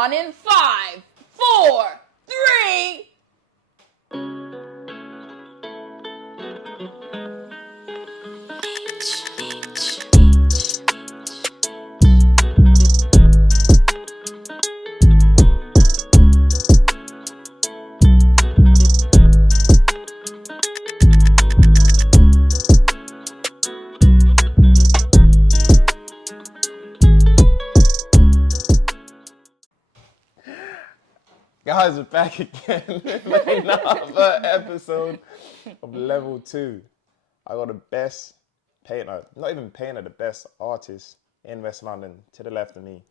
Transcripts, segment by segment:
on in 5, 4, 3. Guys, we're back again with another episode of Level 2. I got the best painter, not even painter, the best artist in West London. To the left of me,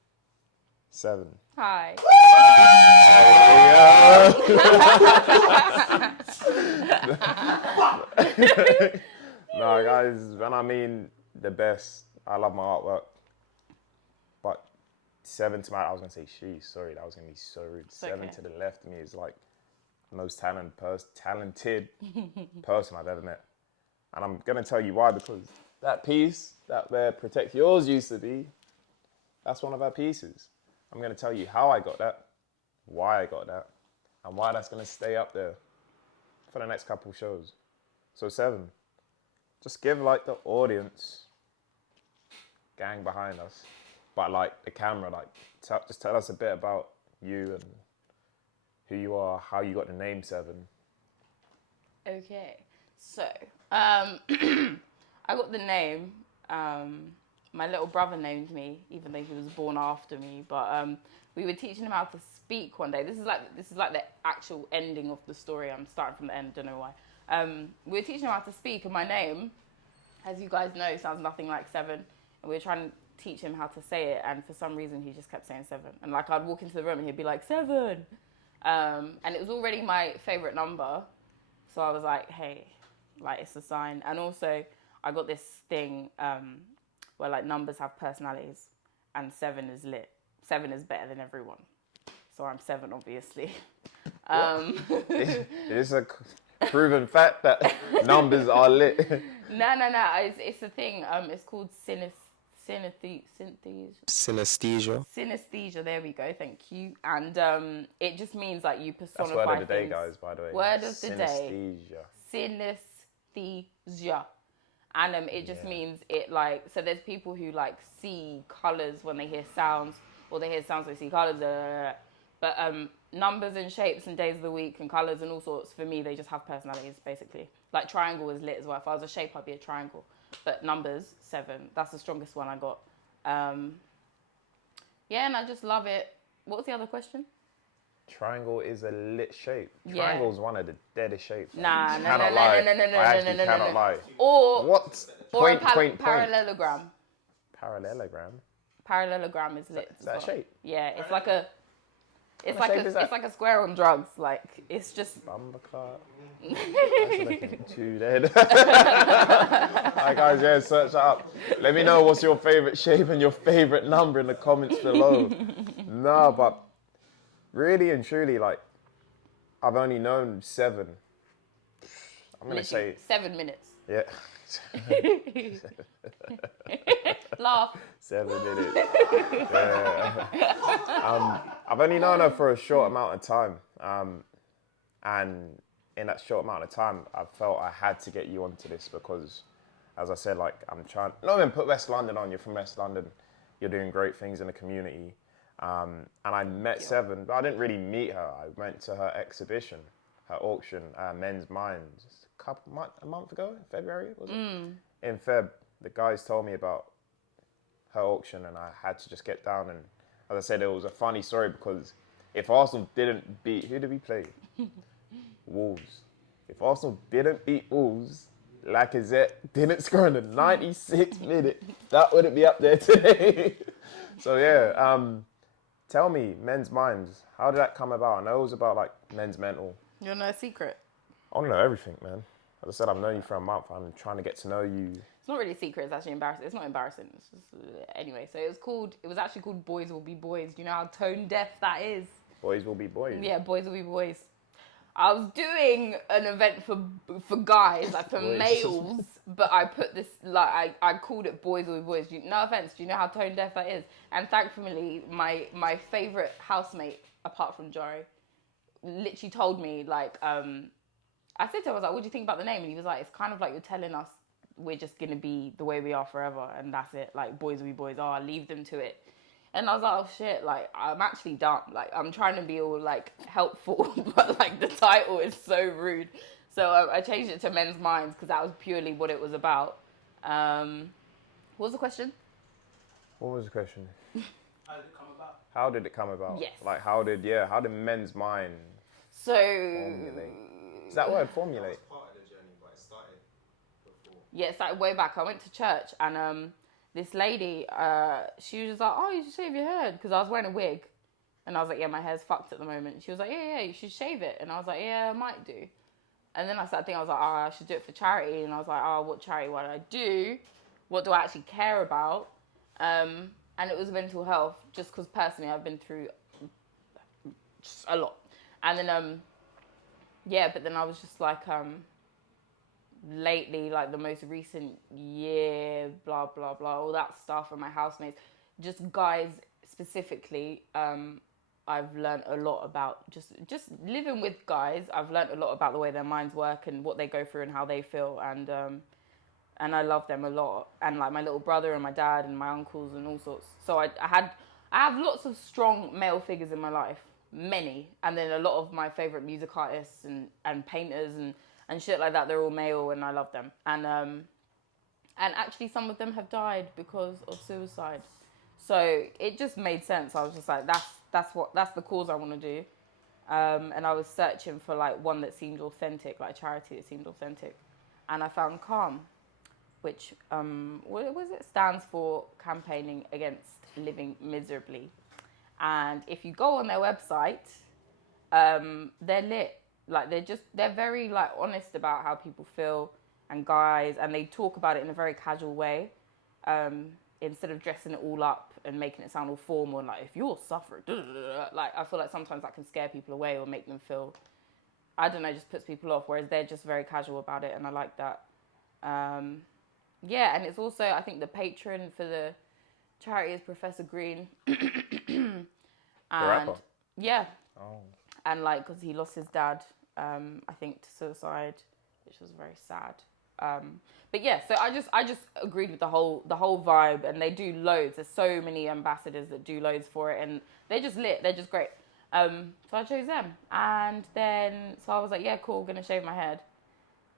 7. Hi. No, guys, when I mean the best, I love my artwork. But 7 to my, I was going to say she, sorry, that was going to be so rude. It's 7 okay. To the left of me is like the most talented person I've ever met. And I'm going to tell you why, because that piece, that where Protect Yours used to be, that's one of our pieces. I'm going to tell you how I got that, why I got that, and why that's going to stay up there for the next couple shows. So 7, just give like the audience, gang behind us, but like the camera, like just tell us a bit about you and who you are, how you got the name 7. Okay, so I got the name. My little brother named me, even though he was born after me. But we were teaching him how to speak one day. This is like the actual ending of the story. I'm starting from the end. Don't know why. We were teaching him how to speak, and my name, as you guys know, sounds nothing like 7. And we were trying to teach him how to say it, and for some reason he just kept saying 7. And like I'd walk into the room and he'd be like 7, and it was already my favorite number. So I was like, hey, like it's a sign. And also I got this thing where like numbers have personalities, and 7 is lit. 7 is better than everyone. So I'm 7, obviously. It is a proven fact that numbers are lit. No. It's a thing. It's called synesthesia. Synesthesia, there we go, thank you. And it just means like you personify That's word of the day, things. guys, by the way. Word of the day. Synesthesia. And it just means it like, so there's people who like see colours when they hear sounds, or they hear sounds when they see colours. But numbers and shapes and days of the week and colours and all sorts, for me, they just have personalities, basically. Like triangle is lit as well. If I was a shape, I'd be a triangle. But numbers, 7, that's the strongest one I got. Yeah, and I just love it. What was the other question? Triangle is a lit shape. Triangle is one of the deadest shapes. No. I cannot lie. Or what? Or a parallelogram. Parallelogram? Parallelogram is lit. Is that a shape? Yeah, it's like a... It's like a square on drugs. Like, it's just... Bumpercart. That's looking too dead. Alright guys, yeah, search that up. Let me know what's your favourite shape and your favourite number in the comments below. No, but really and truly, like, I've only known 7. I'm going to say... 7 minutes. Yeah. Laugh. 7 minutes. Yeah. I've only known her for a short amount of time. And in that short amount of time, I felt I had to get you onto this because, as I said, like, I'm trying... Not even put West London on. You're from West London. You're doing great things in the community. And I met 7, but I didn't really meet her. I went to her exhibition, her auction, Men's Minds, a month ago, in February, was it? In Feb, the guys told me about her auction and I had to just get down. And as I said, it was a funny story because if Arsenal didn't beat... Who did we play? Wolves. If Arsenal didn't beat Wolves, Lacazette didn't score in the 96th minute, that wouldn't be up there today. So yeah, tell me, Men's Minds, how did that come about? I know it was about like men's mental. You know a secret? I want to know everything, man. As I said, I've known you for a month. I'm trying to get to know you. It's not really a secret. It's actually embarrassing. It's not embarrassing. It's just, anyway, so it was actually called Boys Will Be Boys. Do you know how tone deaf that is? Boys will be boys. Yeah, boys will be boys. I was doing an event for guys, like for males, but I put this, like, I called it Boys Will Be Boys. No offense, do you know how tone deaf that is? And thankfully, my favourite housemate, apart from Jory, literally told me, like, I said to him, I was like, what do you think about the name? And he was like, it's kind of like you're telling us we're just going to be the way we are forever, and that's it. Like, boys will be boys. Oh, I'll leave them to it. And I was like, oh, shit, like, I'm actually dumb. Like, I'm trying to be all, like, helpful, but, like, the title is so rude. So I changed it to Men's Minds because that was purely what it was about. What was the question? What was the question? How did it come about? How did it come about? Yes. Like, how did Men's Mind So... formulate? Is that word, formulate? That was part of the journey, but it started before. Yeah, it started way back. I went to church and this lady, she was just like, oh, you should shave your head. Because I was wearing a wig. And I was like, yeah, my hair's fucked at the moment. She was like, yeah, you should shave it. And I was like, yeah, I might do. And then I started thinking, I was like, oh, I should do it for charity. And I was like, oh, what charity? What do I do? What do I actually care about? And it was mental health. Just because personally I've been through just a lot. And then, yeah, but then I was just like, lately, like the most recent year, blah, blah, blah, all that stuff, and my housemates, just guys specifically, I've learned a lot about just living with guys. I've learned a lot about the way their minds work and what they go through and how they feel, and I love them a lot. And like my little brother and my dad and my uncles and all sorts. So I have lots of strong male figures in my life, many, and then a lot of my favorite music artists and painters and shit like that. They're all male, and I love them. And actually, some of them have died because of suicide. So it just made sense. I was just like, that's the cause I want to do. And I was searching for like one that seemed authentic, like a charity that seemed authentic, and I found Calm, which what was it? Stands for Campaigning Against Living Miserably. And if you go on their website, they're lit. Like they're very like honest about how people feel and guys, and they talk about it in a very casual way, instead of dressing it all up and making it sound all formal and like, if you're suffering, like I feel like sometimes that can scare people away or make them feel, I don't know, just puts people off. Whereas they're just very casual about it, and I like that. Yeah, and it's also, I think the patron for the charity is Professor Green. The And rapper? yeah, Oh. and like because he lost his dad, I think to suicide, which was very sad. But yeah, so I just agreed with the whole vibe, and they do loads. There's so many ambassadors that do loads for it, and they're just lit. They're just great. So I chose them, and then so I was like, yeah, cool, gonna shave my head,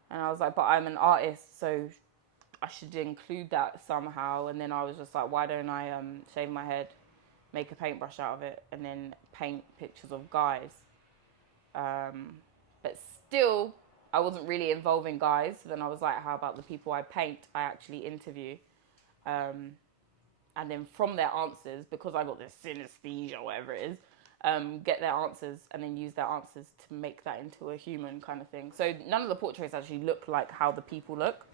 and I was like, but I'm an artist, so I should include that somehow. And then I was just like, why don't I shave my head, make a paintbrush out of it, and then paint pictures of guys. But still, I wasn't really involving guys. So then I was like, how about the people I paint, I actually interview? And then from their answers, because I got this synesthesia or whatever it is, get their answers and then use their answers to make that into a human kind of thing. So none of the portraits actually look like how the people look.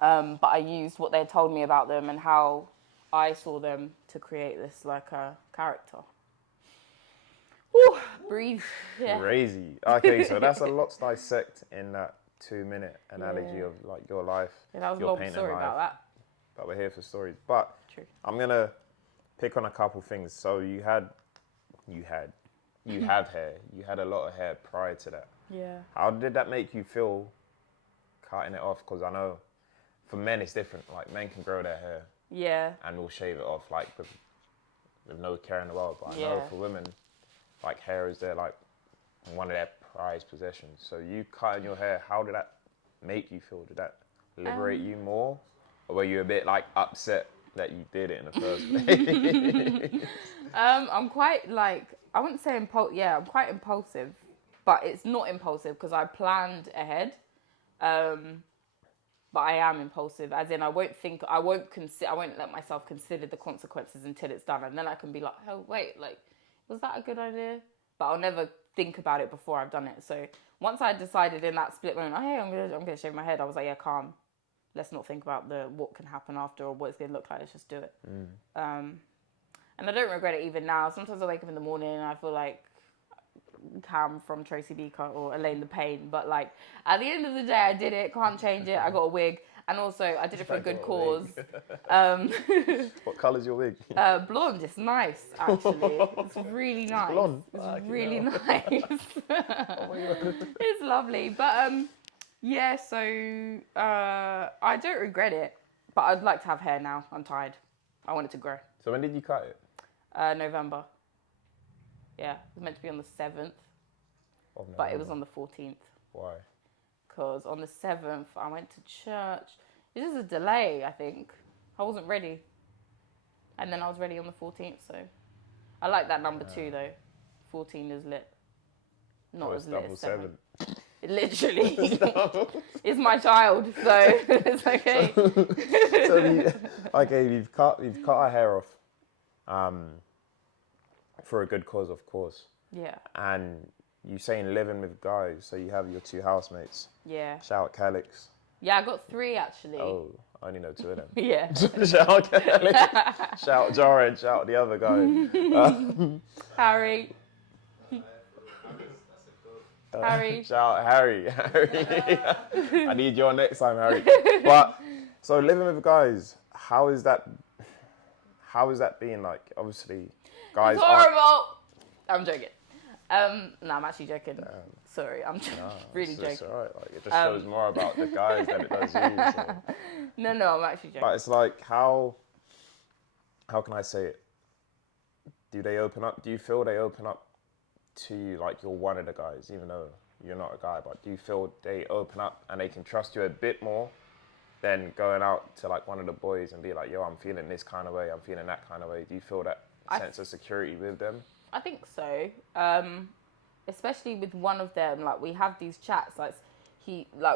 But I used what they told me about them and how I saw them to create this like a character. Whew, breathe. Yeah. Crazy. Okay, so that's a lot to dissect in that 2-minute analogy of like your life. Yeah, that was a your long painting story life. about that. But we're here for stories. But True. I'm gonna pick on a couple things. So you have hair. You had a lot of hair prior to that. Yeah. How did that make you feel cutting it off? Because I know for men it's different. Like men can grow their hair Yeah. and will shave it off like with no care in the world. But I know Yeah. for women, like hair is their like one of their prized possessions. So you cutting your hair, how did that make you feel? Did that liberate you more? Or were you a bit like upset that you did it in the first place? I'm quite like, I wouldn't say I'm quite impulsive, but it's not impulsive because I planned ahead. But I am impulsive, as in I won't let myself consider the consequences until it's done, and then I can be like, oh wait, like, was that a good idea? But I'll never think about it before I've done it. So once I decided in that split moment, oh hey, I'm gonna shave my head, I was like, yeah, calm. Let's not think about what can happen after or what it's gonna look like. Let's just do it. And I don't regret it even now. Sometimes I wake up in the morning and I feel like Cam from Tracy Beaker or Elaine the Pain, but like at the end of the day, I did it. Can't change it. I got a wig, and also I did it for a good cause. What colour's your wig? Blonde. It's nice, actually. It's really nice. Blonde. It's really nice. It's lovely, but yeah. So I don't regret it, but I'd like to have hair now. I'm tired. I want it to grow. So when did you cut it? November. Yeah, it was meant to be on the 7th, but it was on the 14th. Why? Because on the 7th, I went to church. It was just a delay, I think. I wasn't ready. And then I was ready on the 14th, so. I like that number too, though. 14 is lit. Not as lit as 7. It literally. It's my child, so it's okay. So you've cut our hair off. For a good cause, of course. Yeah. And you saying living with guys, so you have your 2 housemates. Yeah. Shout out Calix. Yeah, I got 3 actually. Oh, I only know 2 of them. Yeah. Shout out Calix. Shout out Jared. Shout out the other guy. Harry. Harry. Shout out Harry. I need your next time, Harry. But so living with guys, how is that being like? Obviously, guys. It's horrible. I'm joking. No, I'm actually joking. Sorry, I'm really joking. It's alright. Like, it just shows more about the guys than it does you. So. No, I'm actually joking. But it's like how can I say it? Do they open up? Do you feel they open up to you like you're one of the guys, even though you're not a guy? But do you feel they open up and they can trust you a bit more than going out to like one of the boys and be like, yo, I'm feeling this kind of way, I'm feeling that kind of way? Do you feel that sense of security with them? I think so. Especially with one of them, like we have these chats, like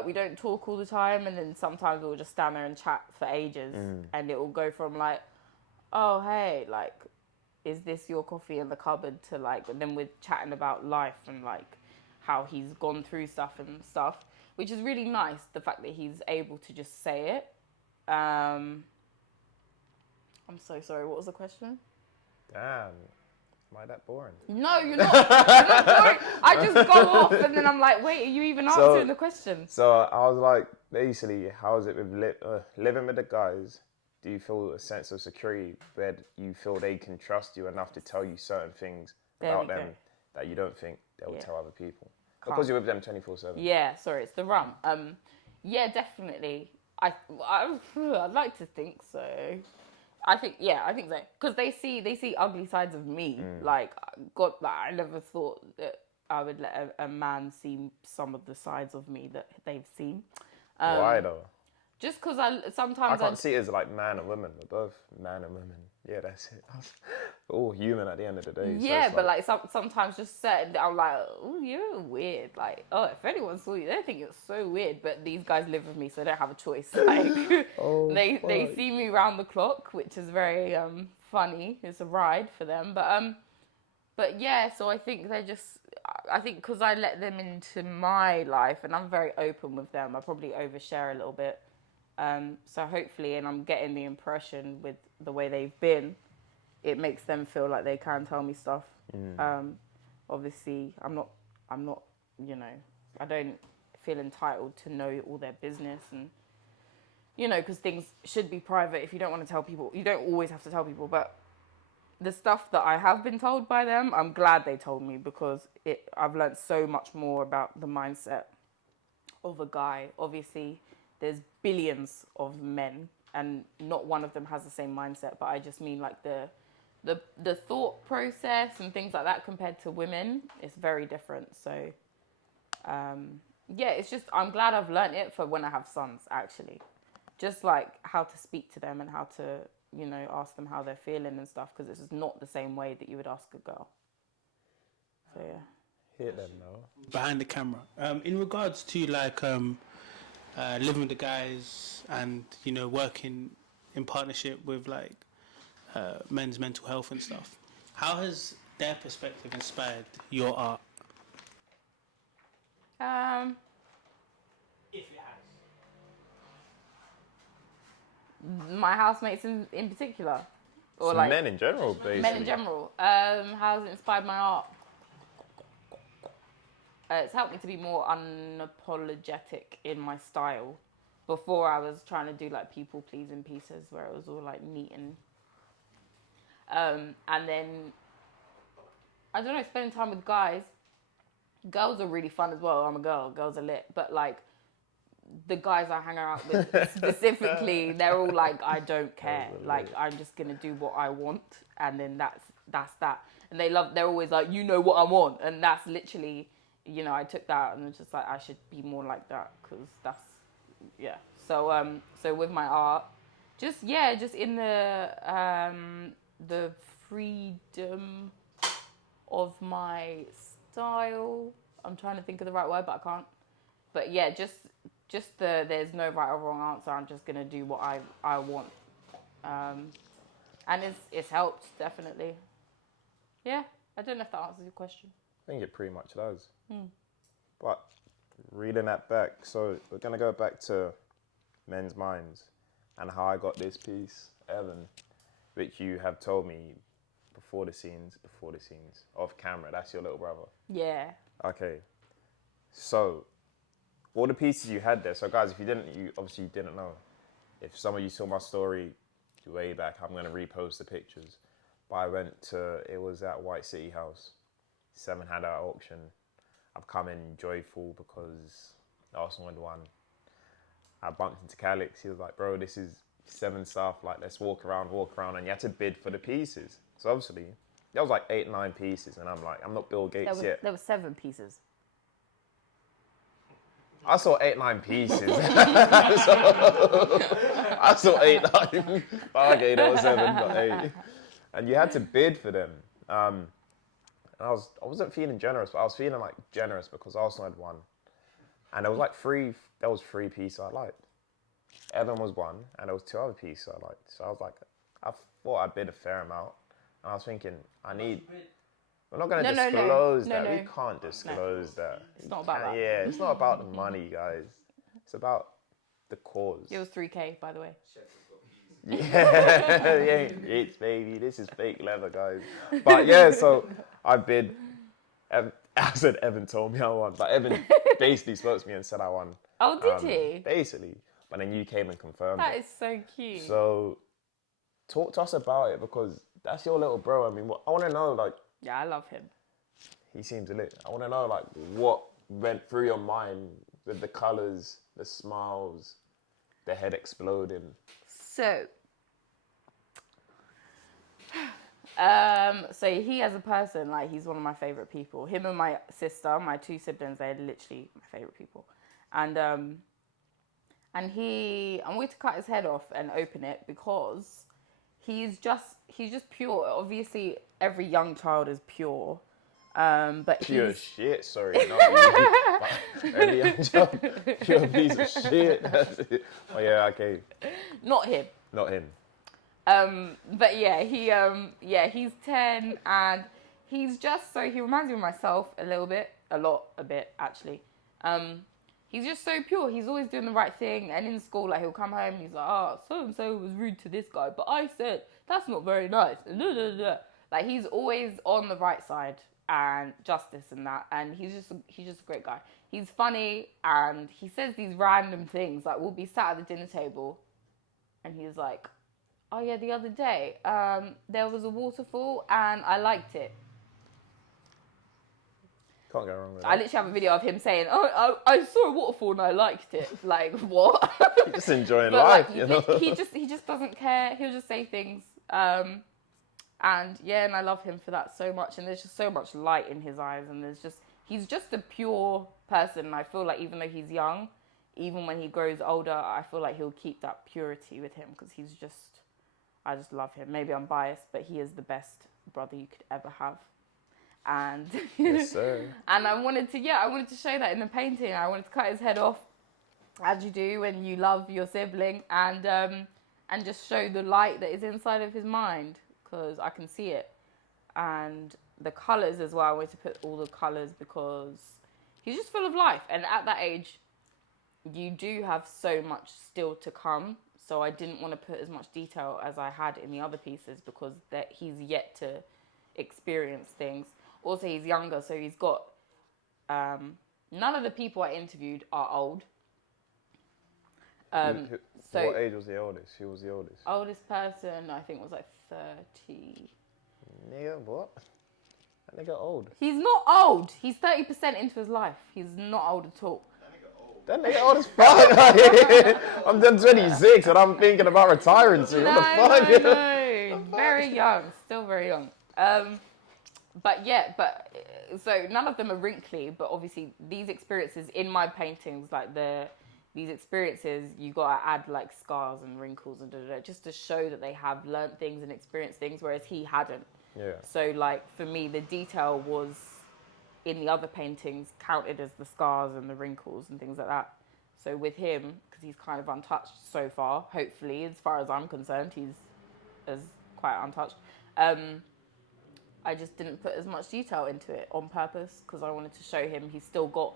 we don't talk all the time, and then sometimes we'll just stand there and chat for ages, and it will go from like, oh hey, like, is this your coffee in the cupboard, to like, and then we're chatting about life and like how he's gone through stuff, which is really nice. The fact that he's able to just say it. I'm so sorry. What was the question? Damn. Am I that boring? No, you're not. You're not boring. I just go off and then I'm like, wait, are you even answering the question? So I was like, basically, how is it with living with the guys? Do you feel a sense of security where you feel they can trust you enough to tell you certain things about them that you don't think they'll tell other people? Because you're with them 24/7. Yeah, sorry, it's the rum. Yeah, definitely. I'd like to think so. I think so. Because they see ugly sides of me. Like, God, I never thought that I would let a man see some of the sides of me that they've seen. Why though? Just because I can't see it as like man and woman. We're both man and women. Yeah, that's it. We're all human at the end of the day. Yeah, so but like sometimes just certain, I'm like, oh, you're weird. Like, oh, if anyone saw you, they think you're so weird. But these guys live with me, so they don't have a choice. Like, they see me round the clock, which is very funny. It's a ride for them. But yeah, so I think because I let them into my life and I'm very open with them, I probably overshare a little bit. So hopefully, and I'm getting the impression with the way they've been, it makes them feel like they can tell me stuff. Obviously, I'm not, I don't feel entitled to know all their business, and, because things should be private. If you don't want to tell people, you don't always have to tell people, but the stuff that I have been told by them, I'm glad they told me, because I've learned so much more about the mindset of a guy. Obviously, there's billions of men, and not one of them has the same mindset, but I just mean like the thought process and things like that compared to women, it's very different. So, yeah, it's just, I'm glad I've learned it for when I have sons, actually. Just like how to speak to them and how to, ask them how they're feeling and stuff, because this is not the same way that you would ask a girl. So, yeah. Hit them, though. Behind the camera. In regards to like living with the guys and, working in partnership with like men's mental health and stuff, how has their perspective inspired your art? If it has. My housemates in particular? Or so like men in general, basically. Men in general. How has it inspired my art? it's helped me to be more unapologetic in my style. Before I was trying to do like people pleasing pieces where it was all like neat and then I don't know, spending time with guys. Girls are really fun as well. I'm a girl. Girls are lit, but like the guys I hang out with specifically, they're all like, I don't care. Like I'm just gonna do what I want, and then that's that. And they're always like, you know what I want, and that's literally, you know, I took that and it's just like I should be more like that because that's yeah. So with my art, just in the freedom of my style. I'm trying to think of the right word, but I can't. But yeah, just there's no right or wrong answer. I'm just gonna do what I want, and it's helped definitely. Yeah, I don't know if that answers your question. I think it pretty much does. But reading that back, so we're gonna go back to Men's Minds and how I got this piece, Evan, which you have told me before the scenes, off camera. That's your little brother. Yeah. Okay. So, all the pieces you had there. So, guys, if you obviously didn't know. If some of you saw my story way back, I'm gonna repost the pictures. But I went to, it was at White City House. 7 had at auction. I've come in joyful because Arsenal had won. I bumped into Calix. He was like, bro, this is 7 stuff. Like, let's walk around. And you had to bid for the pieces. So obviously, there was like 8, 9 pieces. And I'm like, I'm not Bill Gates yet. There were 7 pieces. I saw 8, 9 pieces. I saw 8, 9. Okay, there was 7, but 8. And you had to bid for them. And I wasn't feeling generous, but I was feeling like generous because Arsenal had won. And there was like 3 pieces I liked. Evan was 1, and there was 2 other pieces I liked. So I was like, I thought I'd bid a fair amount. And I was thinking, we're not going to disclose that. No. We can't disclose that. It's not about that. Yeah, it's not about the money, guys. It's about the cause. It was 3K, by the way. Yeah, it's baby. This is fake leather, guys. But yeah, so I bid. I said Evan told me I won, but Evan basically spoke to me and said I won. Oh, did he? Basically, but then you came and confirmed That it. is so cute. So talk to us about it because that's your little bro. I mean, I want to know, like. Yeah, I love him. He seems lit. I want to know, like, what went through your mind with the colours, the smiles, the head exploding. So he as a person, like, he's one of my favourite people. Him and my sister, my 2 siblings, they're literally my favourite people. And I'm going to cut his head off and open it because he's just pure. Obviously, every young child is pure. But pure shit, sorry, not you. Every young child, pure piece of shit. That's it. Oh yeah, okay. Not him. But yeah, he's 10 and he's just so, he reminds me of myself a bit actually. He's just so pure. He's always doing the right thing. And in school, like, he'll come home and he's like, oh, so-and-so was rude to this guy, but I said, that's not very nice. Like, he's always on the right side and justice and that. And he's just a great guy. He's funny and he says these random things. Like, we'll be sat at the dinner table and he's like, oh yeah, the other day, there was a waterfall and I liked it. Can't go wrong with that. I literally have a video of him saying, oh, I saw a waterfall and I liked it. Like, what? Just enjoying but life, like, you know? He just doesn't care. He'll just say things. And I love him for that so much. And there's just so much light in his eyes. And he's just a pure person. And I feel like even though he's young, even when he grows older, I feel like he'll keep that purity with him because I just love him. Maybe I'm biased, but he is the best brother you could ever have. And Yes, sir. and I wanted to show that in the painting. I wanted to cut his head off, as you do when you love your sibling, and just show the light that is inside of his mind because I can see it, and the colours as well. I wanted to put all the colours because he's just full of life, and at that age, you do have so much still to come. So I didn't want to put as much detail as I had in the other pieces because he's yet to experience things. Also, he's younger, so he's got None of the people I interviewed are old. So what age was the oldest? Who was the oldest? Oldest person, I think, was like 30. Nigga, what? That nigga old. He's not old. He's 30% into his life. He's not old at all. That nigga old as fuck. I'm done 26 and I'm thinking about retiring soon. What the fuck? No. Very young. Still very young. So none of them are wrinkly, but obviously these experiences in my paintings, like these experiences, you gotta add like scars and wrinkles and just to show that they have learnt things and experienced things, whereas he hadn't. Yeah. So like for me, the detail was in the other paintings counted as the scars and the wrinkles and things like that. So with him, because he's kind of untouched so far, hopefully, as far as I'm concerned, he's as quite untouched. I just didn't put as much detail into it on purpose because I wanted to show him he's still got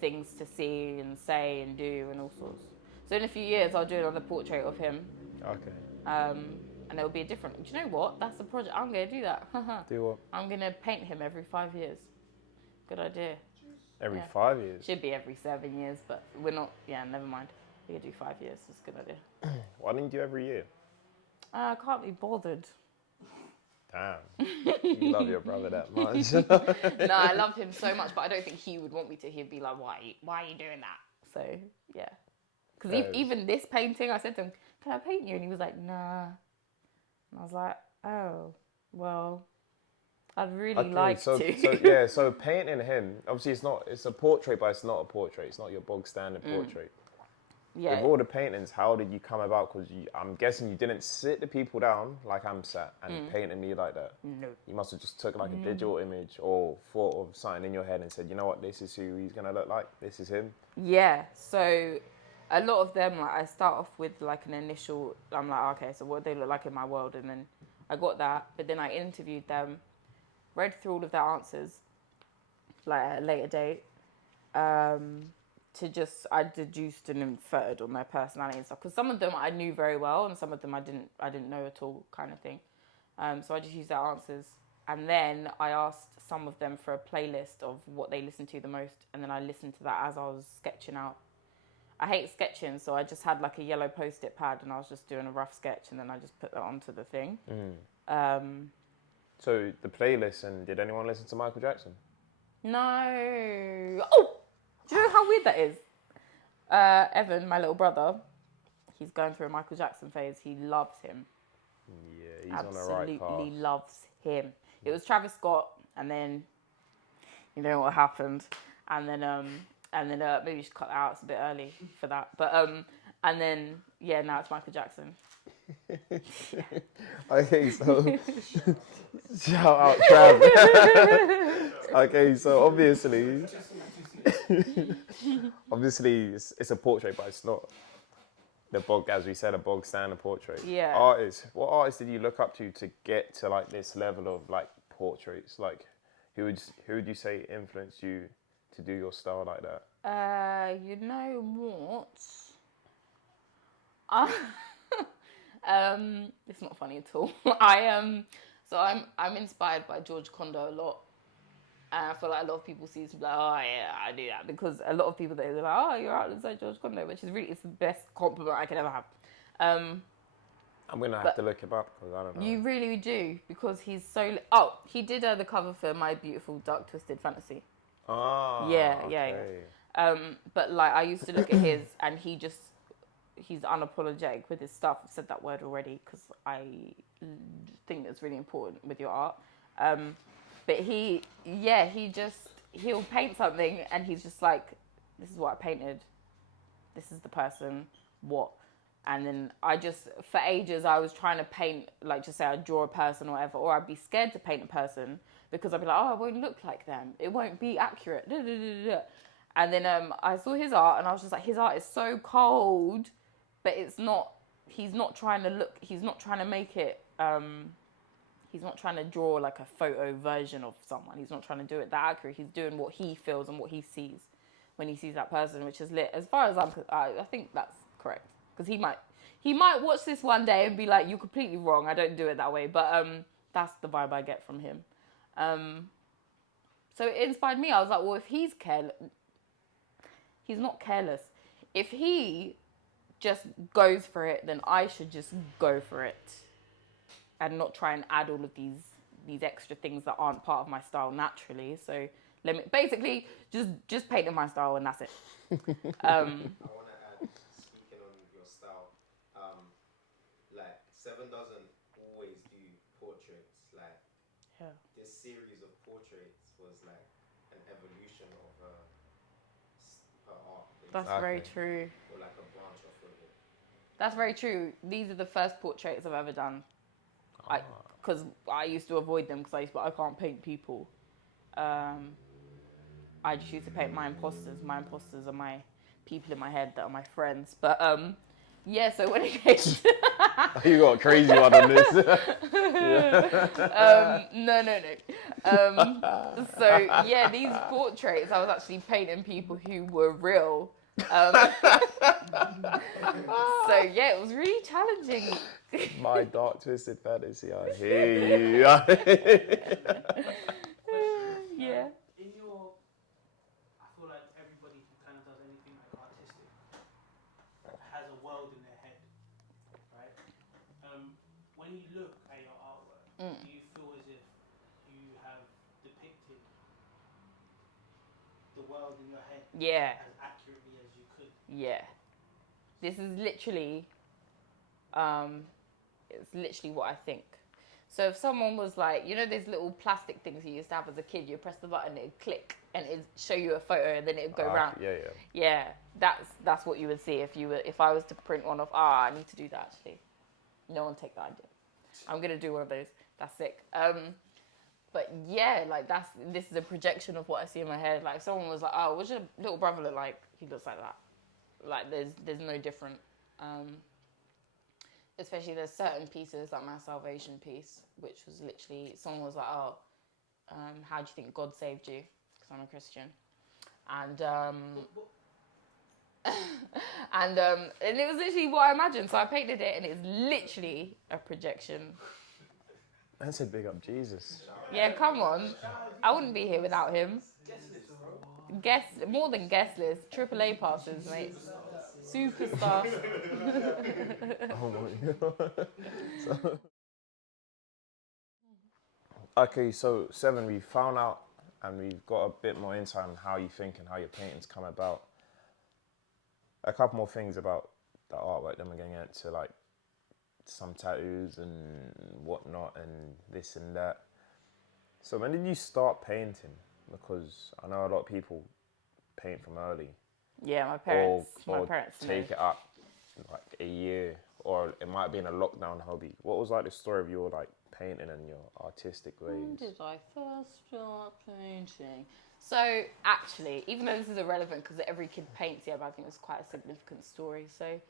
things to see and say and do and all sorts. So in a few years, I'll do another portrait of him. Okay. And it'll be a different. Do you know what? That's the project. I'm gonna do that. Do what? I'm gonna paint him every 5 years. Good idea. Every 5 years? Should be every 7 years, but we're not. Yeah, never mind. We could do 5 years. That's a good idea. Why didn't you do every year? I can't be bothered. Damn. You love your brother that much. No, I love him so much, but I don't think he would want me to. He'd be like, why are you doing that? So, yeah. Because even this painting, I said to him, can I paint you? And he was like, nah. And I was like, oh, well, I'd really like to. So painting him, obviously it's a portrait, but it's not a portrait. It's not your bog standard portrait. Yeah. With all the paintings, how did you come about? Because I'm guessing you didn't sit the people down like I'm sat and painted me like that. No. You must have just took like a digital image or thought of something in your head and said, you know what, this is who he's going to look like. This is him. Yeah. So a lot of them, like I start off with like an initial, I'm like, okay, so what do they look like in my world? And then I got that, but then I interviewed them, read through all of their answers, like at a later date. I deduced and inferred on their personality and stuff. Because some of them I knew very well, and some of them I didn't know at all, kind of thing. So I just used their answers, and then I asked some of them for a playlist of what they listened to the most, and then I listened to that as I was sketching out. I hate sketching, so I just had like a yellow post-it pad, and I was just doing a rough sketch, and then I just put that onto the thing. So the playlist, and did anyone listen to Michael Jackson? No. Oh! Do you know how weird that is? Evan, my little brother, he's going through a Michael Jackson phase. He loves him. Yeah, he's on the right path. Absolutely loves him. It was Travis Scott, and then you know what happened, and then maybe you should cut that out. It's a bit early for that, but and then now it's Michael Jackson. Okay, so shout out Trav. Okay, so obviously it's a portrait, but it's not the bog, as we said, a bog standard portrait. Yeah. What artists did you look up to get to like this level of like portraits? Like, who would you say influenced you to do your style like that? You know what? It's not funny at all. I'm inspired by George Condo a lot. And I feel like a lot of people see it like, oh yeah, I do that. Because a lot of people, they're like, oh, your art looks like George Condo, which is really, it's the best compliment I can ever have. I'm going to have to look him up because I don't know. You really do, because he's so... he did the cover for My Beautiful Dark Twisted Fantasy. Oh, Yeah. But like, I used to look at his, and he's unapologetic with his stuff. I've said that word already because I think that's really important with your art. But he'll paint something and he's just like, this is what I painted. This is the person, what? And then for ages, I was trying to paint, like just say I'd draw a person or whatever, or I'd be scared to paint a person because I'd be like, oh, it won't look like them. It won't be accurate. And then I saw his art and I was just like, his art is so cold, but he's not trying to make it, he's not trying to draw like a photo version of someone. He's not trying to do it that accurate. He's doing what he feels and what he sees when he sees that person, which is lit. As far as I think that's correct. Because he might watch this one day and be like, you're completely wrong. I don't do it that way. But that's the vibe I get from him. So it inspired me. I was like, well, if he's careless, he's not careless. If he just goes for it, then I should just go for it and not try and add all of these extra things that aren't part of my style naturally. So let me basically just paint in my style and that's it. I want to add, speaking on your style, like Seven doesn't always do portraits. Like this series of portraits was like an evolution of her art. That's basically. very true. Or like a branch off of it. That's very true. These are the first portraits I've ever done. Because I used to avoid them because I can't paint people. I just used to paint my imposters. My imposters are my people in my head that are my friends. But yeah, so when it came to... You got a crazy one on this. No. So yeah, these portraits, I was actually painting people who were real. So yeah, it was really challenging. My dark twisted fantasy. I hear you. Yeah. In your, I feel like everybody who kind of does anything like artistic has a world in their head, right? When you look at your artwork, do you feel as if you have depicted the world in your head as accurately as you could? Yeah. This is literally, it's literally what I think. So if someone was like, you know, these little plastic things you used to have as a kid, you press the button, it'd click, and it'd show you a photo, and then it'd go round. Yeah, that's what you would see if I was to print one off. I need to do that actually. No one take that idea. I'm gonna do one of those. That's sick. But yeah, like this is a projection of what I see in my head. Like if someone was like, oh, what's your little brother look like? He looks like that. Like there's no different. Especially there's certain pieces like my salvation piece, which was literally someone was like, oh, how do you think God saved you? Because I'm a Christian, and and it was literally what I imagined. So I painted it, and it's literally a projection. I said big up Jesus. Yeah, come on. I wouldn't be here without him. More than guest list, AAA passes, mate. Superstar. Oh my God. Okay, so Seven, we found out and we've got a bit more insight on how you think and how your paintings come about. A couple more things about the artwork, then we're going to get into like some tattoos and whatnot and this and that. So when did you start painting? Because I know a lot of people paint from early. Yeah, my parents take it up like a year, or it might be in a lockdown hobby. What was like the story of your like painting and your artistic ways? When did I first start painting? So actually, even though this is irrelevant because every kid paints, but I think it's quite a significant story. So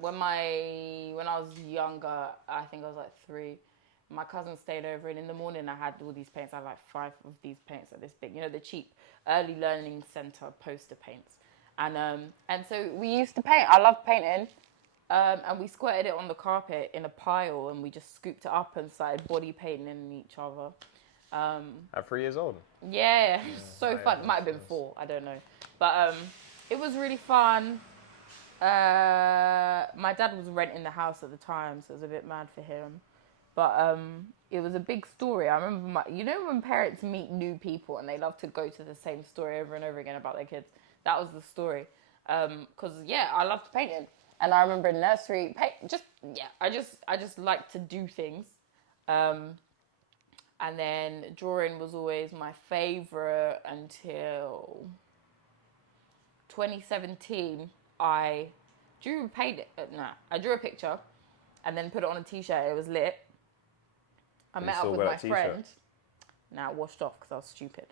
when I was younger, I think I was like 3. My cousin stayed over, and in the morning I had all these paints. I had like 5 of these paints like this big, you know, the cheap early learning center poster paints. And so we used to paint. I loved painting. And we squirted it on the carpet in a pile, and we just scooped it up and started body painting each other. At 3 years old? Yeah, so fun. It might have been 4, I don't know. But it was really fun. My dad was renting the house at the time, so it was a bit mad for him. But it was a big story. I remember you know when parents meet new people and they love to go to the same story over and over again about their kids? That was the story. Because, I loved painting. And I remember in nursery, I just like to do things. And then drawing was always my favourite until 2017. I drew a picture and then put it on a t-shirt. It was lit. I met up with my friend. Now it washed off because I was stupid.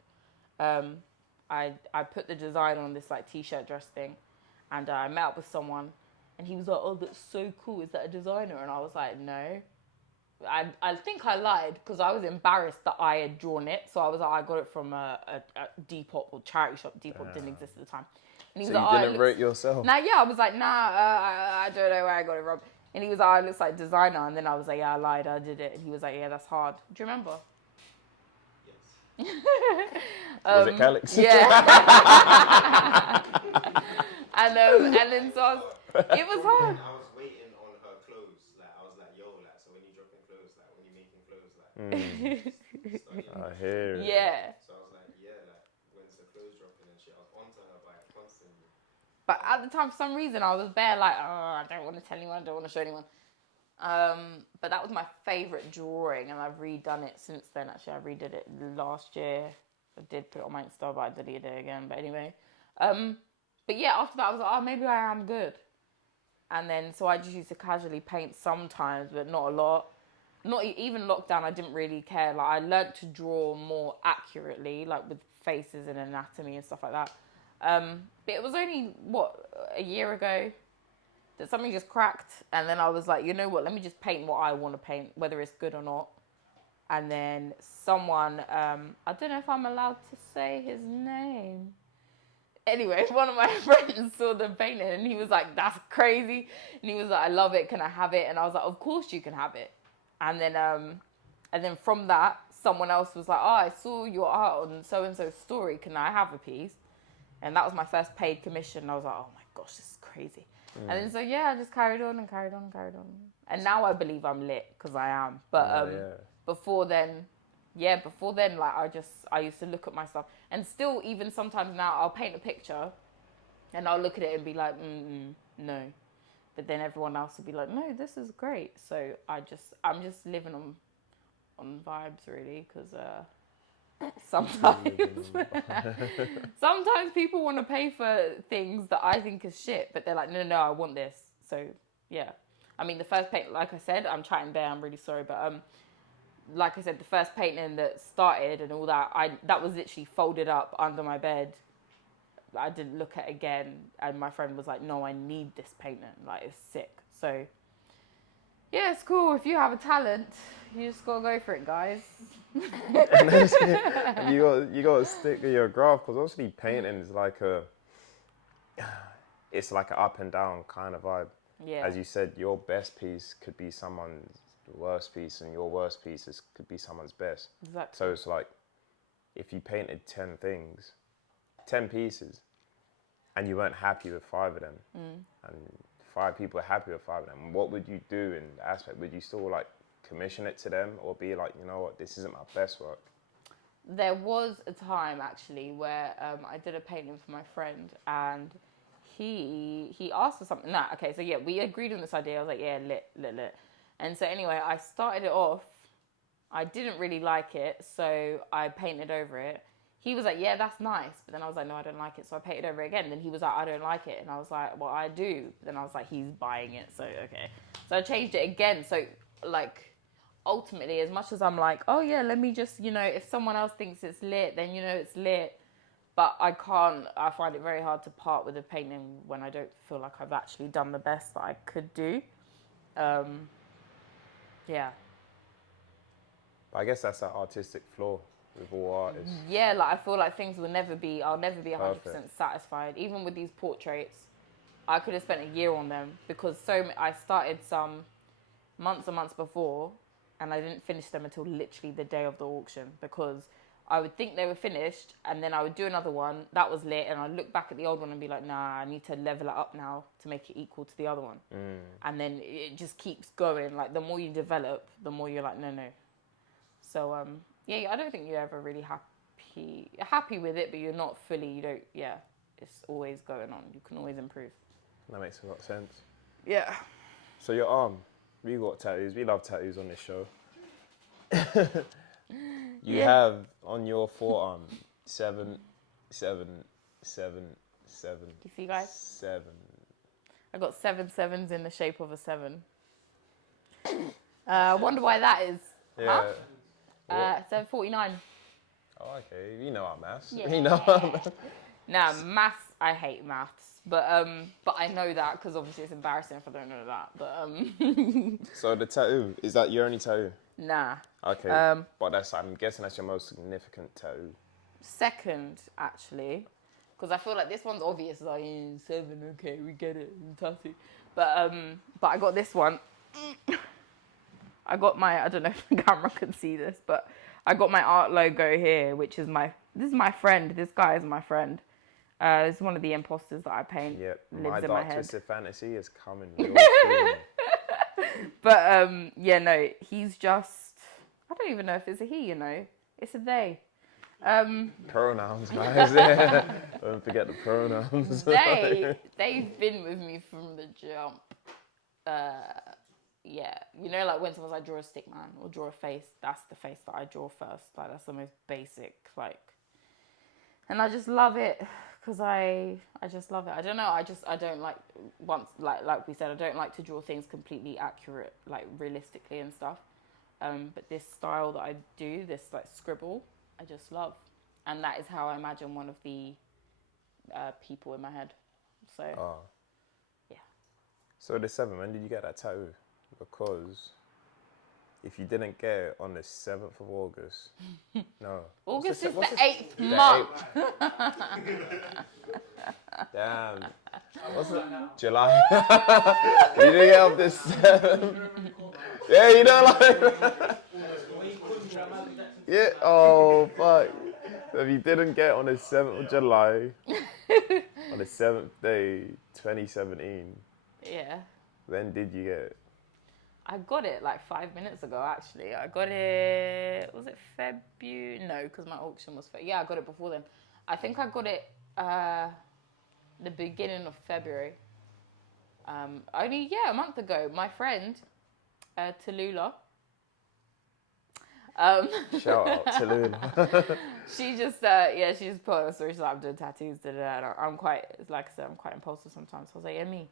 I put the design on this like t-shirt dress thing, and I met up with someone, and he was like, "Oh, that's so cool. Is that a designer?" And I was like, "No." I think I lied because I was embarrassed that I had drawn it. So I was like, I got it from a Depop or charity shop. Depop didn't exist at the time. And he was like, you didn't rate yourself? I was like, I don't know where I got it from. And he was like, it looks like designer. And then I was like, yeah, I lied, I did it. And he was like, yeah, that's hard. Do you remember? Yes. Was it calyx? Yeah. and then so it was hard. I was waiting on her clothes. Like I was like, yo, like so when you dropping clothes, like when you making clothes, like I hear it. Yeah. So I was like, yeah, like when's the clothes dropping and shit. I was onto her by constantly. But at the time, for some reason, I was bare like, oh, I don't want to tell anyone, I don't want to show anyone. But that was my favourite drawing, and I've redone it since then. Actually, I redid it last year. I did put it on my Insta, but I deleted it again. But anyway, but yeah, after that, I was like, oh, maybe I am good. And then, so I just used to casually paint sometimes, but not a lot. Not even lockdown, I didn't really care. Like, I learnt to draw more accurately, like with faces and anatomy and stuff like that. But it was only, a year ago that something just cracked. And then I was like, you know what, let me just paint what I want to paint, whether it's good or not. And then someone, I don't know if I'm allowed to say his name. Anyway, one of my friends saw the painting and he was like, that's crazy. And he was like, I love it. Can I have it? And I was like, of course you can have it. And then from that, someone else was like, oh, I saw your art on so-and-so's story. Can I have a piece? And that was my first paid commission. I was like, oh my gosh, this is crazy. And then so, yeah, I just carried on. And now I believe I'm lit because I am. But before then, like I used to look at myself. And still, even sometimes now, I'll paint a picture and I'll look at it and be like, no. But then everyone else will be like, no, this is great. So I'm just living on vibes really, because sometimes people want to pay for things that I think is shit, but they're like, no, I want this. So yeah, I mean the first paint, like I said, I'm chatting bare, I'm really sorry, but like I said, the first painting that started and all that, that was literally folded up under my bed. I didn't look at it again, and my friend was like, no, I need this painting, like it's sick. So yeah, it's cool. If you have a talent, you just gotta go for it, guys. And you got to stick to your craft, because obviously painting is like it's like an up and down kind of vibe. Yeah. As you said, your best piece could be someone's worst piece, and your worst pieces could be someone's best. Exactly. So it's like, if you painted 10 pieces, and you weren't happy with 5 of them, and 5 people are happy with 5 of them, what would you do in the aspect? Would you still like commission it to them, or be like, you know what, this isn't my best work? There was a time actually where I did a painting for my friend, and he asked for something. Okay, so yeah, we agreed on this idea. I was like, yeah, lit. And so anyway, I started it off. I didn't really like it, so I painted over it. He was like, yeah, that's nice. But then I was like, no, I don't like it. So I painted over it again. Then he was like, I don't like it. And I was like, well, I do. Then I was like, he's buying it, so okay. So I changed it again. So like, ultimately, as much as I'm like, oh yeah, let me just, if someone else thinks it's lit, then it's lit. But I find it very hard to part with a painting when I don't feel like I've actually done the best that I could do. Yeah. But I guess that's that artistic flaw with all artists. Yeah, like I feel like I'll never be 100% satisfied. Even with these portraits, I could have spent a year on them, because I started some months and months before, and I didn't finish them until literally the day of the auction, because I would think they were finished, and then I would do another one that was lit, and I'd look back at the old one and be like, nah, I need to level it up now to make it equal to the other one. And then it just keeps going. Like, the more you develop, the more you're like, no. So yeah, I don't think you're ever really happy with it, but you're not fully, it's always going on. You can always improve. That makes a lot of sense. Yeah. So your arm, we got tattoos. We love tattoos on this show. You have on your forearm 7, 7, 7, 7. You see, guys? 7. I got 7 sevens in the shape of a 7. I wonder why that is. Yeah. Huh? 749. Oh, okay. You know our maths. Yeah. You know our maths. Nah, maths. I hate maths, but I know that because obviously it's embarrassing if I don't know that. But So the tattoo, is that your only tattoo? Nah. Okay. But I'm guessing that's your most significant tattoo. Second, actually, because I feel like this one's obvious. Like 7, okay, we get it, tattoo. But I got this one. I got I don't know if the camera can see this, but I got my art logo here, which is This is my friend. This guy is my friend. It's one of the imposters that I paint. Yep, lives my in my dark head. twisted fantasy is coming real soon. But yeah, no, he's just. I don't even know if it's a he. It's a they. Pronouns, guys. Yeah. Don't forget the pronouns. They've been with me from the jump. Yeah, like when someone's like, draw a stick man or draw a face, that's the face that I draw first. Like, that's the most basic, like, and I just love it because I just love it. I don't know, I don't like, like we said, I don't like to draw things completely accurate, like realistically and stuff. But this style that I do, this like scribble, I just love. And that is how I imagine one of the people in my head. So, yeah. So the 7th, when did you get that tattoo? Because if you didn't get it on the 7th of August, no. August is the 8th month. Damn. What's it? July. You didn't get up this 7th. Yeah, you know, like. Yeah, oh, fuck. So if you didn't get it on the 7th of July, on the 7th day, 2017. Yeah. When did you get it? I got it like 5 minutes ago, actually. I got it, was it February? No, because my auction was I got it before then. I think I got it the beginning of February. Only, a month ago. My friend, Tallulah. Shout out Tallulah. She just, she just put on a story. She's like, I'm doing tattoos, and I'm quite, like I said, I'm quite impulsive sometimes. So I was like, yeah, me.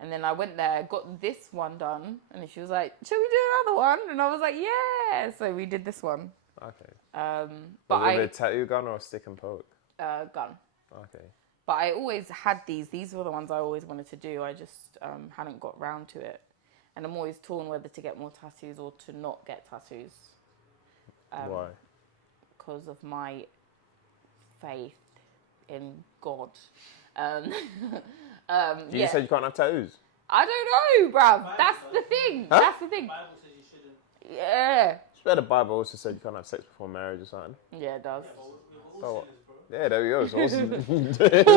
And then I went there, got this one done, and she was like, should we do another one? And I was like, yeah. So we did this one. Okay. But was it a tattoo gun or a stick and poke? Gun. Okay. But I always had these. These were the ones I always wanted to do. I just hadn't got round to it. And I'm always torn whether to get more tattoos or to not get tattoos. Why? Because of my faith in God. You said you can't have tattoos? I don't know, bruv. That's the thing. Huh? That's the thing. The Bible says you shouldn't. Yeah. I swear the Bible also said you can't have sex before marriage or something. Yeah, it does. We're all sinners, bro. Yeah, there we go. So it's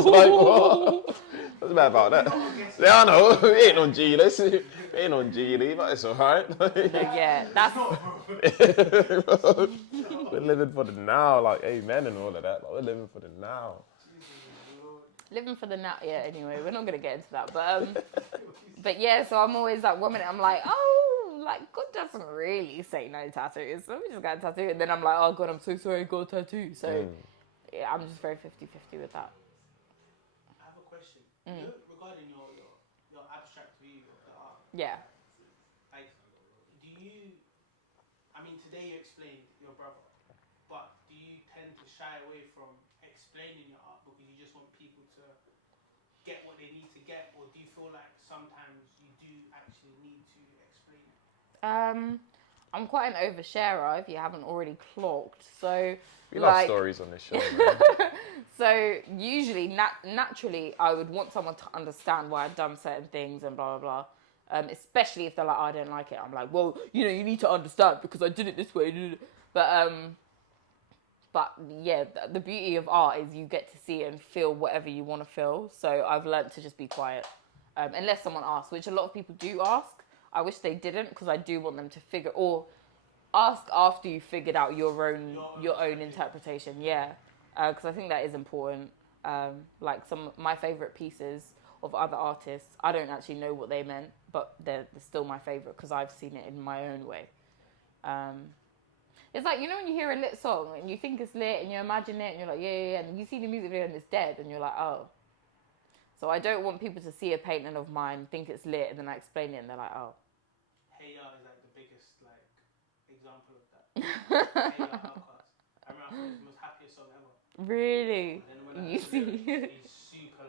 like, what? What's bad about that? Yeah, I know. We ain't on G list. We ain't on G League, but it's alright. Yeah, that's... We're living for the now, like amen and all of that. Like, we're living for the now. Living for the now, yeah, anyway, we're not going to get into that. But yeah, so I'm always like, 1 minute I'm like, oh, like, God doesn't really say no tattoos. So we just got a tattoo. And then I'm like, oh, God, I'm so sorry, I got a tattoo. So yeah, I'm just very 50-50 with that. I have a question. You know, regarding your abstract view of the art. Yeah. Like, today you explained your brother, but do you tend to shy away from explaining your art because you just want people to get what they need to get, or do you feel like sometimes you do actually need to explain it? I'm quite an oversharer, if you haven't already clocked. So we love stories on this show, man. So usually, naturally, I would want someone to understand why I've done certain things and blah, blah, blah. Especially if they're like, oh, I don't like it. I'm like, well, you need to understand because I did it this way. But yeah, the beauty of art is you get to see and feel whatever you want to feel. So I've learned to just be quiet. Unless someone asks, which a lot of people do ask. I wish they didn't, because I do want them to figure, or ask after you figured out your own interpretation. Yeah, because I think that is important. Like my favorite pieces of other artists, I don't actually know what they meant, but they're still my favorite because I've seen it in my own way. It's like, when you hear a lit song and you think it's lit and you imagine it and you're like, yeah, and you see the music video and it's dead and you're like, oh. So I don't want people to see a painting of mine, think it's lit, and then I explain it and they're like, oh. Hey Ya is like the biggest example of that. Hey Ya Outcast. I remember it was the most happiest song ever. Really? You see? He's super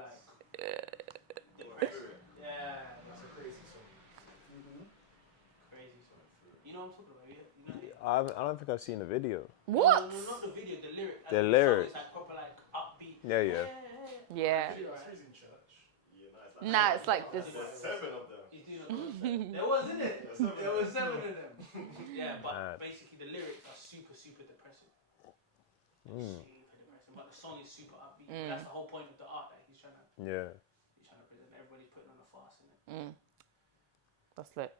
depressing. Yeah, that's a crazy song. Crazy song. You know what I'm talking about? I don't think I've seen the video. What? No, not the video. The lyric. The lyric. The song is proper upbeat. Yeah. Nah, it's like this. 7 of them. There was, isn't it? There was 7 of them. Yeah, but basically the lyrics are super, super depressing. Super song is super upbeat. That's the whole point of the art that he's trying to. Yeah. He's trying to present. Everybody's putting on a fast in it. That's lit.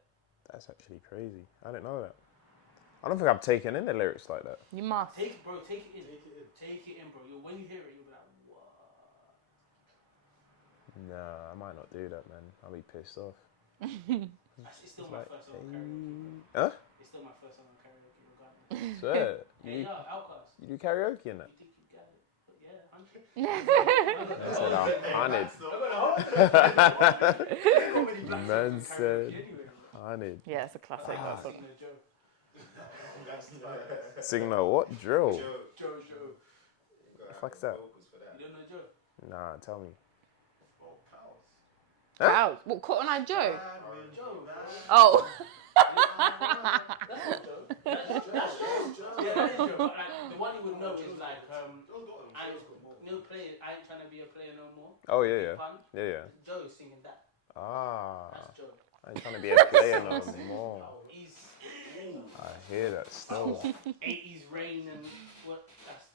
That's actually crazy. I didn't know that. I don't think I've taken in the lyrics like that. You must. Take it in. Take it in, bro. When you hear it, you'll be like, what? Nah, I might not do that, man. I'll be pissed off. It's still my first song on karaoke. Huh? It's still my first song on karaoke, regardless. Swear. Hey, yo, Outcast. You do karaoke in that? You think you got it? Yeah, 100. I said 100. Man said 100. Yeah, it's a classic. That song. Sing no what? Drill. Joe. The fuck's that? You don't know Joe? Nah, tell me. Wow. What, Cotton Eye Joe? Joe. Oh. That's Joe. Yeah, that is Joe. But like, the one you would know is like, I ain't trying to be a player no more. Oh, yeah. Pun. Yeah. Joe is singing that. Ah. That's Joe. I ain't trying to be a player no more. He's I hear that still. 80s rain and what? That's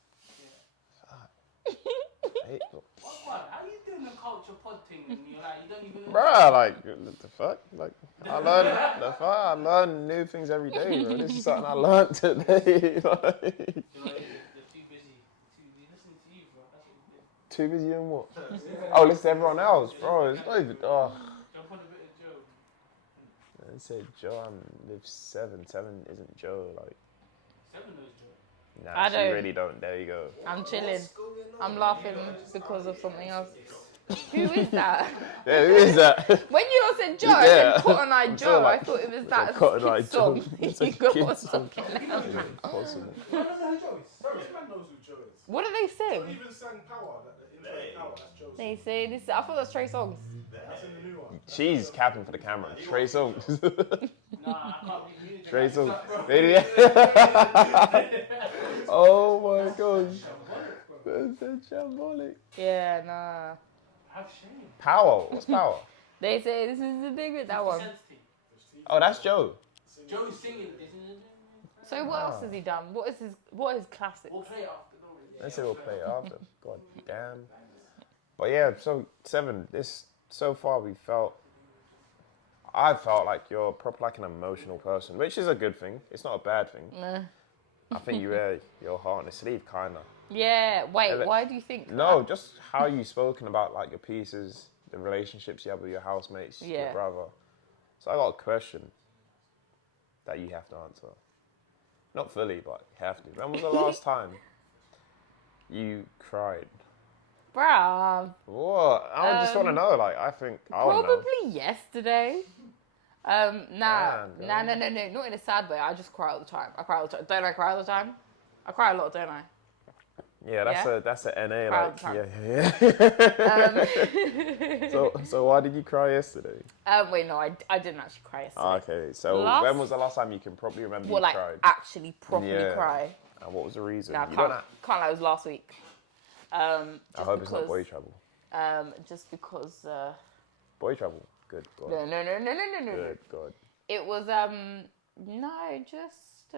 Hey, what? How you doing the culture pod thing and you're like, you don't even know? bruh, like, what the fuck? Like, I learn new things every day, bro. This is something I learned today. Like, You know, they're too busy. They listen to you, bro. That's what you do. too busy doing what? Oh, listen to everyone else, bro. It's not even. Oh. Jump on a bit of Joe. I said Joe. Live 7. 7 isn't Joe. Like, 7 knows Joe. nah, I she don't. really don't. There you go. I'm chilling. I'm laughing because of something else. Who is that? Yeah, who is that? When you all said Joe, Yeah. I said Cotton Eye I'm Joe. sure, like, I thought it was it's that like Cotton Eye kid song. Joe. It's like You got kid what's song. talking Yeah, impossible. This man knows who Joe is. What do they He sing? even sang Power, the intro to Power, that's Joe's. They say this. I thought that's Trey Songs. That's in the new one. She's capping for the camera. Trey Songz. Nah, I can't be muted. Trey Songz. Oh my gosh. That's shambolic. Yeah, nah. Have shame. Power. What's Power? They say this is the big bit. That one. Sensitive. Oh, that's Joe. Joe's singing this. So what else has he done? What is classics? We'll play it after, don't worry. Let's say we'll play it after. God damn. But yeah, so 7. This so far I felt like you're proper like an emotional person, which is a good thing. It's not a bad thing. Nah. I think you wear your heart on the sleeve, kinda. Yeah. Wait. Yeah, Why do you think? No, just how you spoken about like your pieces, the relationships you have with your housemates, your Yeah. brother. So I got a question that you have to answer. Not fully, but you have to. When was the last time you cried? Bruh. What? I just want to know. Like, I think I don't know. Probably yesterday. Nah, Damn, no, not in a sad way. I just cry all the time. I cry all the time. Don't I cry all the time? I cry a lot, don't I? Yeah, that's a NA. Cry all Like, the yeah. So why did you cry yesterday? Wait, no, I didn't actually cry yesterday. Okay, so when was the last time you can probably remember Well, you like cried? actually properly Yeah. cry. And what was the reason? No, You can't lie. It was last week. I hope it's not boy trouble. Just because. Boy trouble. Good God. No. Good God. It was no, just A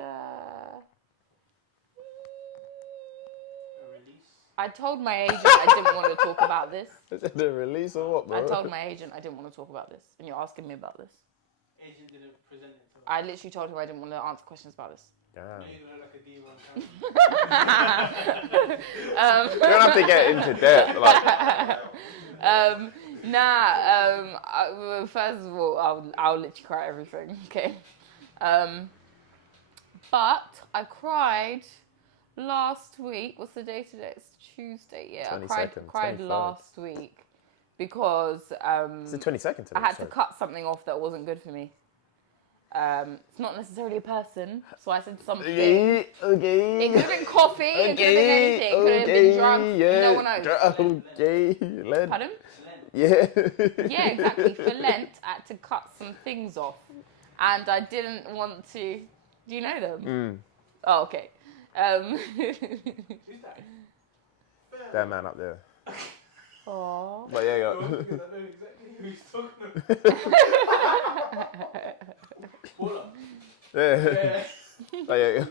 release. I told my agent I didn't want to talk about this. Is it the release or what, bro? I told my agent I didn't want to talk about this, and you're asking me about this. Agent didn't present it to us. I literally told him I didn't want to answer questions about this. Damn. You look like a D1 You don't have to get into depth. Like, First of all, I'll let you cry everything, okay? But I cried last week. What's the day today? It's Tuesday. Yeah, I 22nd, cried 23rd. last week because it's the 22nd today. I had to sorry. cut something off that wasn't good for me. It's not necessarily a person, so I said something. Okay. It could have been coffee, it could have been anything, it could have been drugs, yeah. no one knows. Okay, Len. Pardon? Yeah. Yeah, exactly. For Lent, I had to cut some things off. And I didn't want to... Do you know them? Oh, okay. Who's that? That man up there. Aww. But yeah, I know exactly who he's talking about. Baller. yeah. Yeah. But yeah.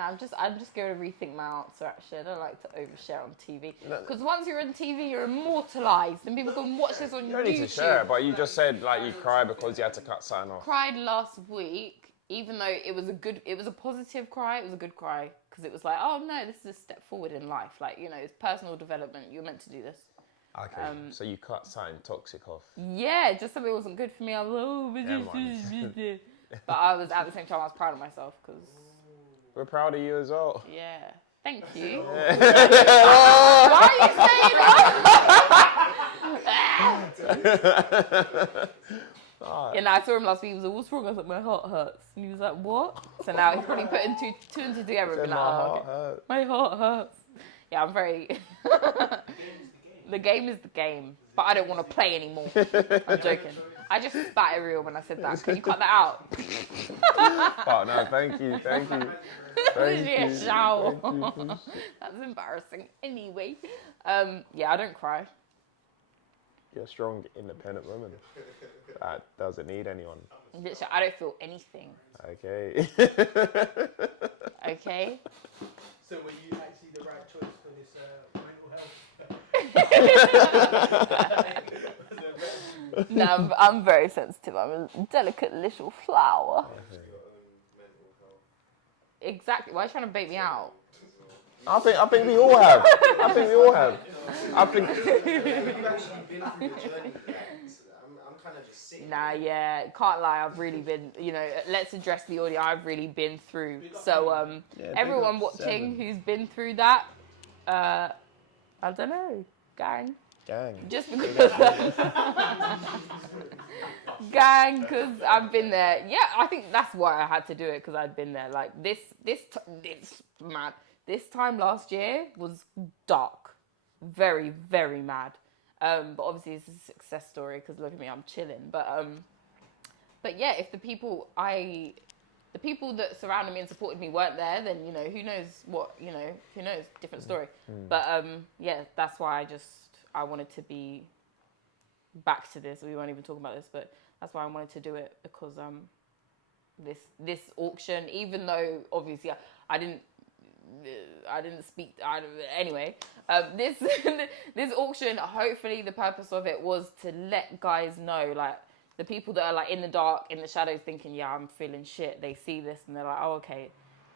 No, I'm just going to rethink my answer. Actually, I don't like to overshare on TV because once you're on TV, you're immortalized, and people can watch this on You don't need YouTube. to share, but you just said like you cried because you had to cut something off. Cried last week, even though it was a positive cry. It was a good cry because it was like, oh no, this is a step forward in life. Like, you know, it's personal development. You're meant to do this. Okay, so you cut something toxic off. Yeah, just something wasn't good for me. I was like, oh, but I was at the same time I was proud of myself because. We're proud of you as well. Yeah. Thank you. Why are you saying that? Yeah, no, I saw him last week. He was like, what's wrong? I was like, my heart hurts. And he was like, what? So now he's probably putting two and two together and be like, oh, okay. My heart hurts. Yeah, I'm very... The game is the game, but I don't want to play anymore. I'm joking. I just spat real when I said that. Can you cut that out? Oh, no, thank you. Thank you. That's embarrassing. Anyway, yeah, I don't cry. You're a strong, independent woman that doesn't need anyone. Literally, I don't feel anything. Okay. Okay. So were you actually the right choice for this mental health? No, I'm very sensitive. I'm a delicate little flower. Exactly. Why are you trying to bait me out? I think we all have. I think we all have. I think. You've actually been through the journey. I'm kind of just sitting. Nah, yeah, can't lie. I've really been, you know. Let's address the audience. I've really been through. So, everyone watching who's been through that, I don't know, gang. Just because, gang, because I've been there. Yeah, I think that's why I had to do it because I'd been there. Like this time last year was dark, very, very mad. But obviously it's a success story because look at me, I'm chilling. But yeah, if the people that surrounded me and supported me weren't there, then you know who knows, different story. But yeah, that's why I wanted to be back to this. We won't even talk about this, but that's why I wanted to do it because this auction, even though obviously I didn't speak. Anyway, this this auction. Hopefully, the purpose of it was to let guys know, like the people that are like in the dark, in the shadows, thinking, "Yeah, I'm feeling shit." They see this and they're like, "Oh, okay."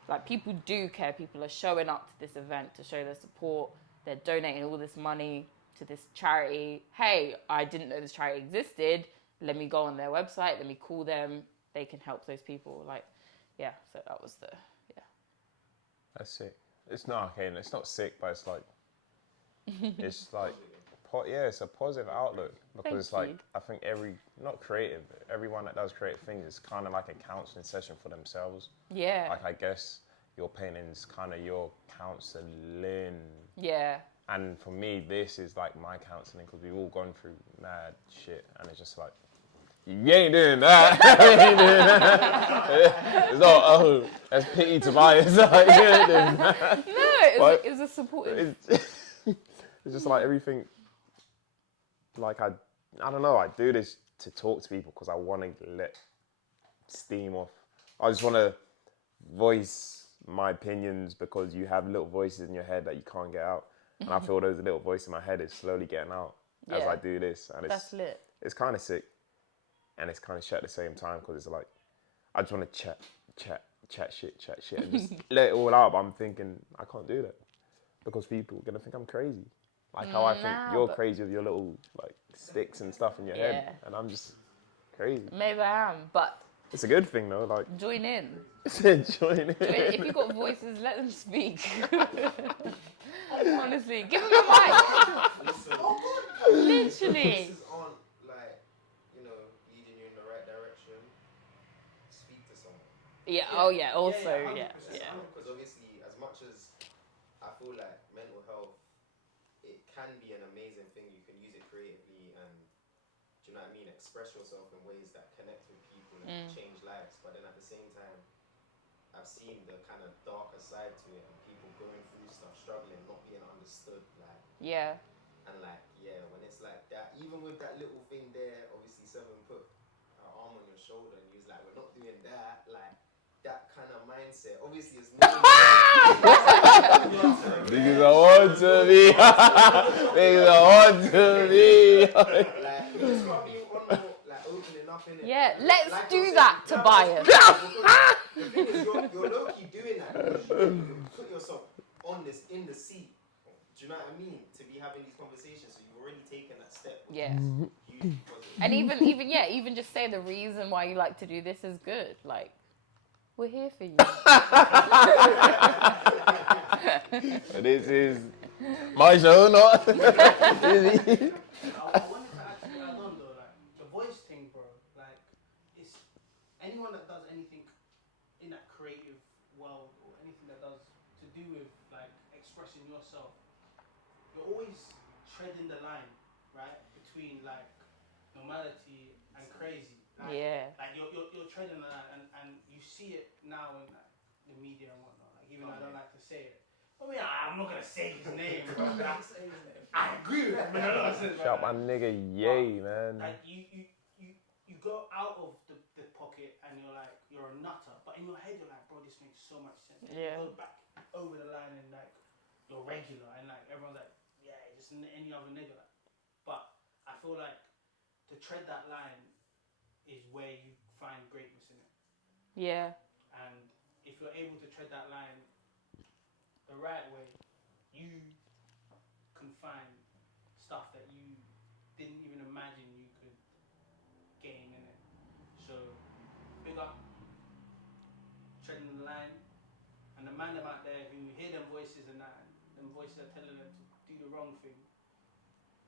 Like people do care. People are showing up to this event to show their support. They're donating all this money to this charity. Hey, I didn't know this charity existed. Let me go on their website. Let me call them. They can help those people. Like, yeah. So that was That's sick. It's not okay. It's not sick, but it's like, it's like, it's a positive outlook because it's like I think everyone that does creative things is kind of like a counseling session for themselves. Yeah. Like I guess your painting is kind of your counseling. Yeah. And for me, this is like my counseling because we've all gone through mad shit, and it's just like, you ain't doing that. You ain't doing that. It's not, oh, that's pity Tobias. Like, you ain't doing that. No, it was a supportive. It's just like everything. Like I don't know. I do this to talk to people because I want to let steam off. I just want to voice my opinions because you have little voices in your head that you can't get out. And I feel those little voices in my head is slowly getting out as I do this. And that's lit. It's kind of sick. And it's kind of shit at the same time because it's like, I just want to chat shit, and just let it all out. But I'm thinking, I can't do that because people are going to think I'm crazy. Like how I think you're crazy with your little like sticks and stuff in your head. And I'm just crazy. Maybe I am, but... It's a good thing though, like... Join in. Join in. If you've got voices, let them speak. Honestly, give them a mic. Literally. Voices aren't like, leading you in the right direction. Speak to someone. Yeah. Oh yeah. Also, yeah. Because obviously, as much as I feel like mental health, it can be an amazing thing. You can use it creatively and, do you know what I mean? Express yourself in ways that connect with people and change lives. But then at the same time, I've seen the kind of darker side to it and people going through stuff, struggling, not being understood. Like, yeah. And like, when it's like that, even with that little thing there, obviously Seven put her arm on your shoulder and he was like, we're not doing that. Like, that kind of mindset. Obviously, it's not. Niggas are on to me. Niggas are on to me. Like, you just got to be on more, like, opening up in it. Yeah, let's Like do I said, that, no, Tobias. The thing is, you're low-key doing that because you put yourself on this, in the seat. Do you know what I mean? To be having these conversations, so you've already taken that step. Yeah. Hugely positive. And even just say the reason why you like to do this is good. Like, we're here for you. This is my show, not. I wanted to actually add on though, like the voice thing, bro. Like, it's anyone that does anything in that creative world or anything that does to do with like expressing yourself, you're always treading the line, right, between like normality and crazy. Like, Yeah. Like you're treading the line, and you see it now in like, the media and whatnot. Like even though I don't like to say it. I mean, I'm not gonna say his name, bro. I agree with him. Shout my nigga, yay, man. Like you go out of the pocket and you're like you're a nutter, but in your head you're like, bro, this makes so much sense. Yeah. You go back over the line and like you're regular and like everyone's like, yeah, just any other nigga. But I feel like to tread that line is where you find greatness in it. Yeah. And if you're able to tread that line the right way, you can find stuff that you didn't even imagine you could gain in it. So, big up treading the line, and the man them out there who hear them voices and that, and them voices are telling them to do the wrong thing.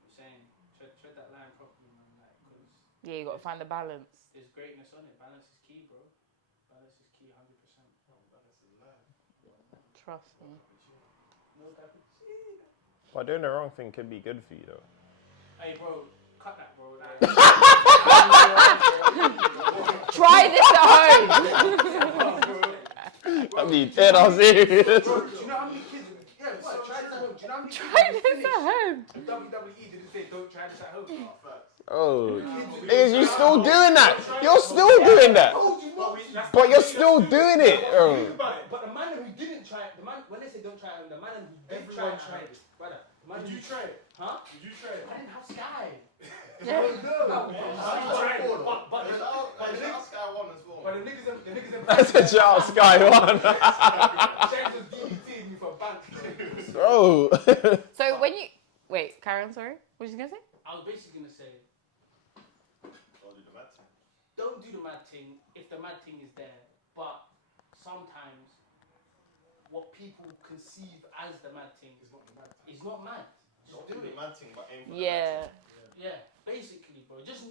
I'm saying, tread that line properly, man. Like, cause Yeah, you got to find the balance. there's greatness on it. Balance is key, bro. Balance is key, 100%. Balance is life. Trust me. No cappuccino. But doing the wrong thing could be good for you, though. Hey, bro, cut that, bro. Like, Try this at home. I mean, dead on serious. bro, do you know how many kids? Yeah, what? Try this at home. Do you know how many Try kids this at home. WWE didn't say don't try this at home. Oh, niggas, you still doing that? You're still doing that. But you're still doing it. Oh. But the man who didn't try it, the man when they say don't try it, the man who did try it, brother. The man Did you try it? Huh? Did you try it? I didn't have Sky. No. But the niggas That's a child Sky One. James was DUTing me for bank. Bro. So when you... Wait, carry on, sorry. What was you going to say? I was basically gonna say, don't do the mad thing if the mad thing is there. But sometimes what people conceive as the mad thing is not mad. Just do it. Yeah. Yeah, basically, bro. You just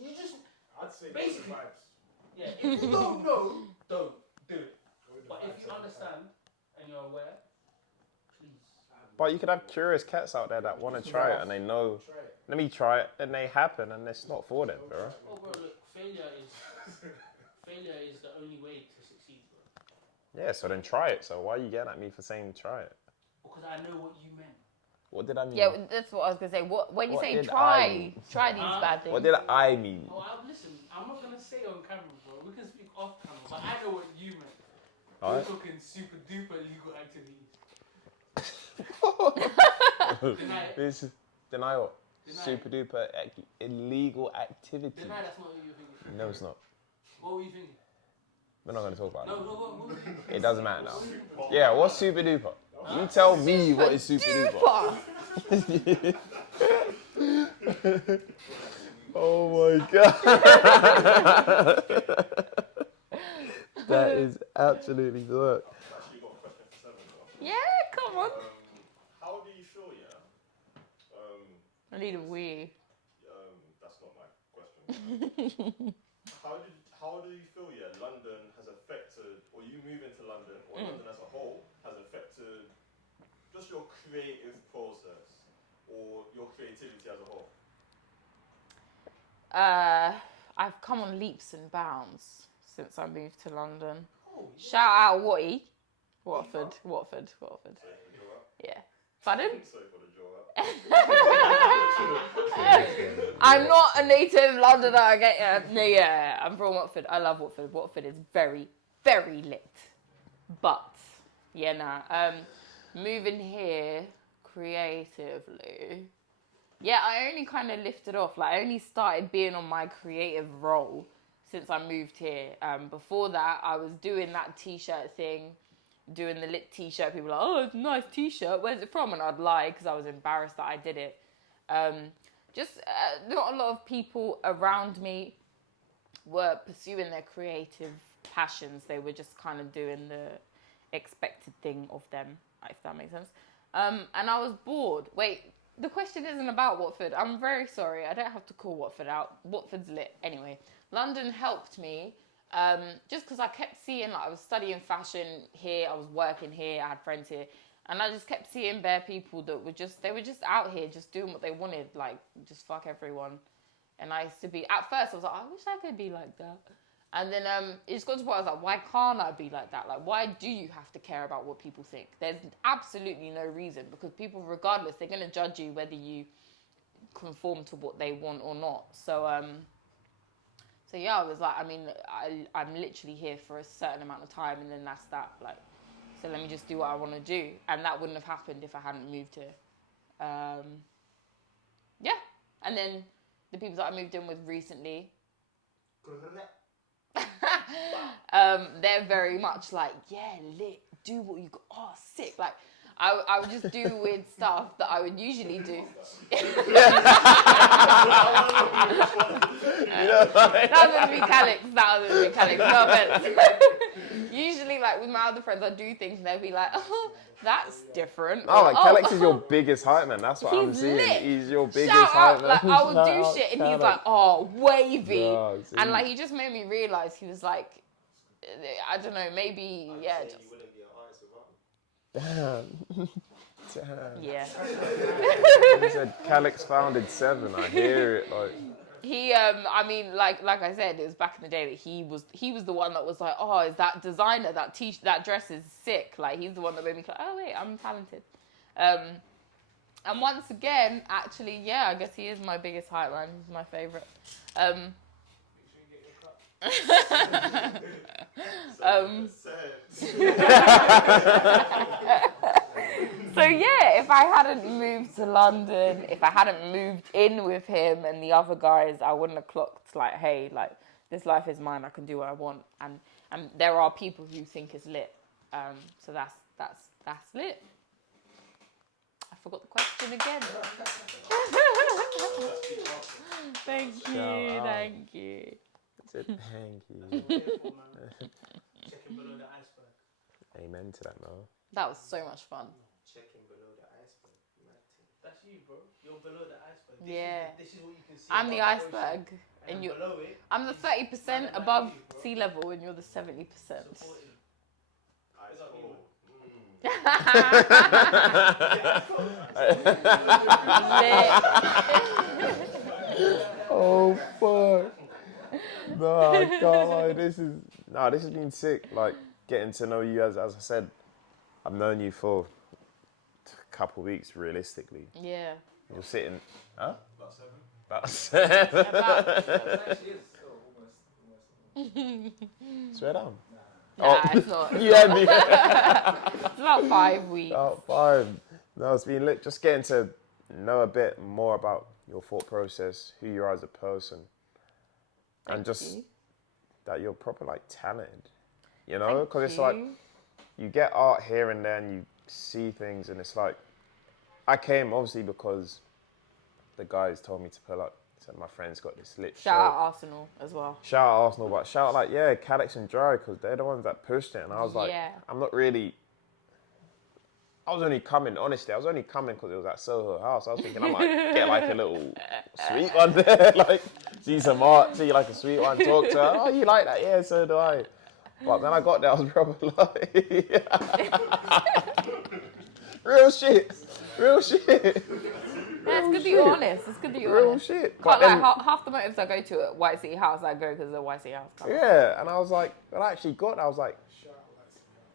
I'd say basically. vibes. Yeah, if you don't know, don't do it. But if you understand and you're aware, please. But you could have curious cats out there that want to try it and they know, let me try it, and they happen and it's not for them, bro. Oh, bro, look, failure is the only way to succeed, bro. Yeah, so then try it. So why are you getting at me for saying try it? Because I know what you meant. What did I mean? Yeah, that's what I was going to say. When you What say did I try mean? these bad things. What did I mean? Oh, listen, I'm not gonna say on camera, bro. We can speak off camera, but I know what you meant. Alright. We're talking super duper legal activities. Deny it. This is deny what? Deny Super duper illegal activity. Deny that's not what you were thinking. No, it's not. What were you thinking? We're not gonna talk about No, what were you thinking? it. It doesn't matter now. Yeah, what's super duper? You tell me what is super duper. Oh my god. That is absolutely the work. Actually got a question for Seven. Yeah, come on. How do you feel, yeah? I need a wee. That's not my question. How do you feel, yeah, London has affected, or you moving to London, or London as a whole, has affected just your creative process, or your creativity as a whole? I've come on leaps and bounds since I moved to London. Oh, Shout out Watty. Watford. Sorry for the draw up. Yeah. Pardon? Sorry for the draw up. I'm not a native Londoner. Yeah, I'm from Watford. I love Watford. Watford is very, very lit. But moving here creatively. Yeah, I only kind of lifted off. Like, I only started being on my creative role since I moved here. Before that, I was doing that t-shirt thing, doing the lit t-shirt. People were like, oh, it's a nice t-shirt. Where's it from? And I'd lie because I was embarrassed that I did it. Not a lot of people around me were pursuing their creative passions. They were just kind of doing the expected thing of them, if that makes sense. And I was bored. Wait, the question isn't about Watford. I'm very sorry. I don't have to call Watford out. Watford's lit. Anyway, London helped me just because I kept seeing, like, I was studying fashion here. I was working here. I had friends here. And I just kept seeing bare people that were just out here just doing what they wanted. Like, just fuck everyone. And I used to be, at first I was like, I wish I could be like that. And then it just got to the point I was like, why can't I be like that? Like, why do you have to care about what people think? There's absolutely no reason, because people, regardless, they're going to judge you whether you conform to what they want or not. So yeah, I was like, I mean, I'm literally here for a certain amount of time, and then that's that. Like, so let me just do what I want to do. And that wouldn't have happened if I hadn't moved here. Yeah. And then the people that I moved in with recently, they're very much like, yeah, lit, do what you got, oh, sick. Like, I would just do weird stuff that I would usually do. That was going to be Calix. No offense. Usually, like, with my other friends, I'd do things and they'd be like, oh, that's different. Oh, like, Calix is your biggest hype man. That's what I'm seeing. Lit. He's your biggest Shout hype out, man. like, I would do shit and he's like, oh, wavy. Yeah, and, like, he just made me realise he was like, I don't know, maybe, yeah. Just... You wouldn't be an artist without him. Damn. Yeah. He said Calix founded 7. I hear it. Like, he, I mean, like I said, it was back in the day that he was the one that was like, oh, is that designer, that dress is sick. Like, he's the one that made me like, oh wait, I'm talented. And once again, actually, yeah, I guess he is my biggest hype man. He's my favourite. So yeah, if I hadn't moved to London, if I hadn't moved in with him and the other guys, I wouldn't have clocked like, hey, like, this life is mine. I can do what I want, and there are people who think it's lit. So that's lit. I forgot the question again. Thank you. said thank you. Checking below the iceberg. Amen to that, Mo. That was so much fun. Checking below the iceberg. That's you, bro. You're below the iceberg. This is what you can see. I'm the iceberg, and you. below it. I'm the 30% above sea level, and you're the 70%. Ice cold. Oh fuck! No, I can't lie. This has been sick. Like, getting to know you, as I said, I've known you for a couple of weeks, realistically. Yeah. You're sitting, huh? About 7. About 7. Swear down. Nah, it's not. You had me. It's about 5 weeks. About 5. No, it's been lit. Just getting to know a bit more about your thought process, who you are as a person, and just that you're proper, like, talented. You know, because it's like you get art here and there, and you see things, and it's like, I came obviously because the guys told me to pull up. Said my friend's got this lit show. Shout out Arsenal as well. Shout out Arsenal, but shout out, like, yeah, Calix and Dry, because they're the ones that pushed it. And I was like, I'm not really. I was only coming, honestly. I was only coming because it was at Soho House. I was thinking I might get like a little sweet one there, like see some art, see like a sweet one, talk to her. Oh, you like that? Yeah, so do I. But then I got there, I was probably like, real shit. Yeah, it's good that you're honest. It's good that you're real honest. shit. But like half the motives I go to at White City House, I go because of the White City House. Yeah, and I was like, when I actually got there, I was like,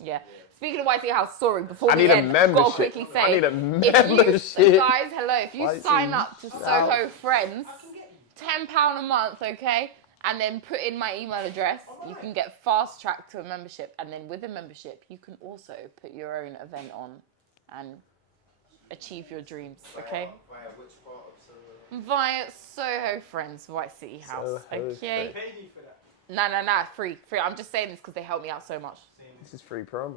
yeah. Speaking of White City House, sorry, before I we need a end, membership. I've got to quickly say, I need a if membership. you, guys, hello, if you White sign City up to Soho Friends, £10 a month, okay? and then put in my email address. You can get fast tracked to a membership, and then with a membership, you can also put your own event on and achieve your dreams. Okay. Via which part of Soho? Via Soho Friends, White City House. Soho Okay. Pay me for that. No, free. I'm just saying this because they help me out so much. This is free promo.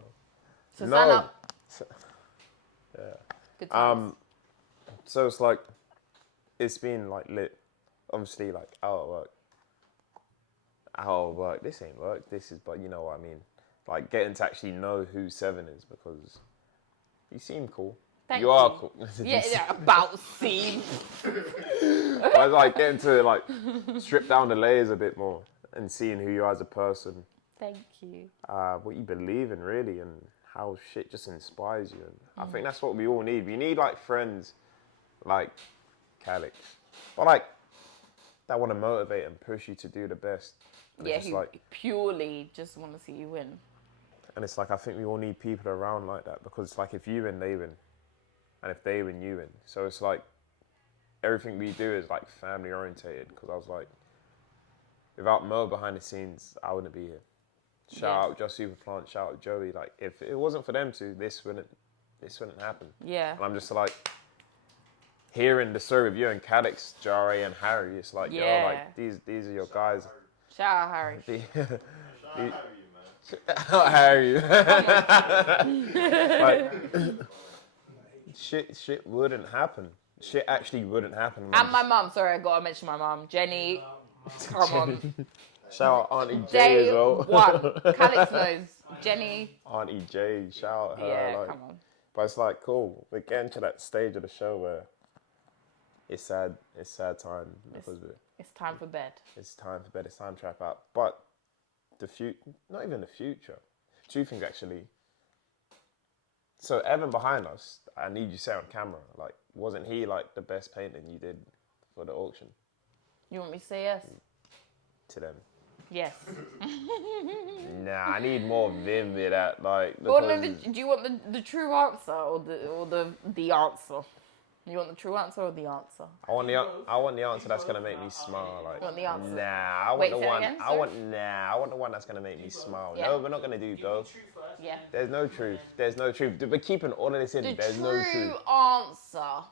So No. sign up. Yeah. Good times. So it's like, it's been like lit. Obviously, like out of work. This ain't work. This is, but you know what I mean. Like getting to actually know who Seven is, because you seem cool. Thank you are you. cool. Yeah, about scene. But I like getting to like strip down the layers a bit more and seeing who you are as a person. Thank you. What you believe in really, and how shit just inspires you. And I think that's what we all need. We need like friends like Calix, but like that want to motivate and push you to do the best. And Yeah, it's who like, purely just want to see you win. and it's like, I think we all need people around like that, because it's like if you win, they win, and if they win, you win. So it's like everything we do is like family orientated. Because I was like, without Mo behind the scenes, I wouldn't be here. Shout out Just Superplant, shout out Joey. Like if it wasn't for them two, this wouldn't happen. Yeah. And I'm just like hearing the story of you and Calix, Jare and Harry. It's like, yo, like these are your guys. Shout out Harry. Harry. Like, shit wouldn't happen. Shit actually wouldn't happen. And my mum. Sorry, I gotta mention my mum. Jenny. Come on. Shout out Auntie J Day as well. one. Calix knows. Jenny. Auntie J, shout out her. Yeah, like, come on. But it's like, cool. We're getting to that stage of the show where it's sad time, because It's time for bed. it's time for bed, it's time to wrap up. But the future, not even the future. Two things actually. So Evan behind us, I need you to say on camera, like, wasn't he like the best painting you did for the auction You want me to say yes? to them? Yes. Nah, I need more vim with that, like. Well, no, because- do you want the true answer or the answer? You want the true answer or the answer? I want the answer that's gonna make me smile. Like, You want the answer? Nah, I want Wait, the say it one. again, I sorry? want the one that's gonna make me smile. Yeah. No, we're not gonna do both. Yeah. There's no truth. There's no truth. We're keeping all of this in. The There's no true truth. answer.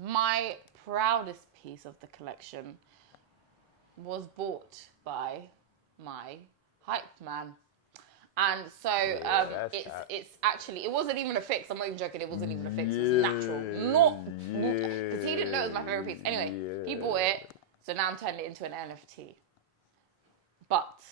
My proudest piece of the collection was bought by my hype man. And so that's it's that. it's actually, it wasn't even a fix. I'm not even joking. It wasn't even a fix. It was natural. Not because he didn't know it was my favorite piece. Anyway, he bought it. So now I'm turning it into an NFT. But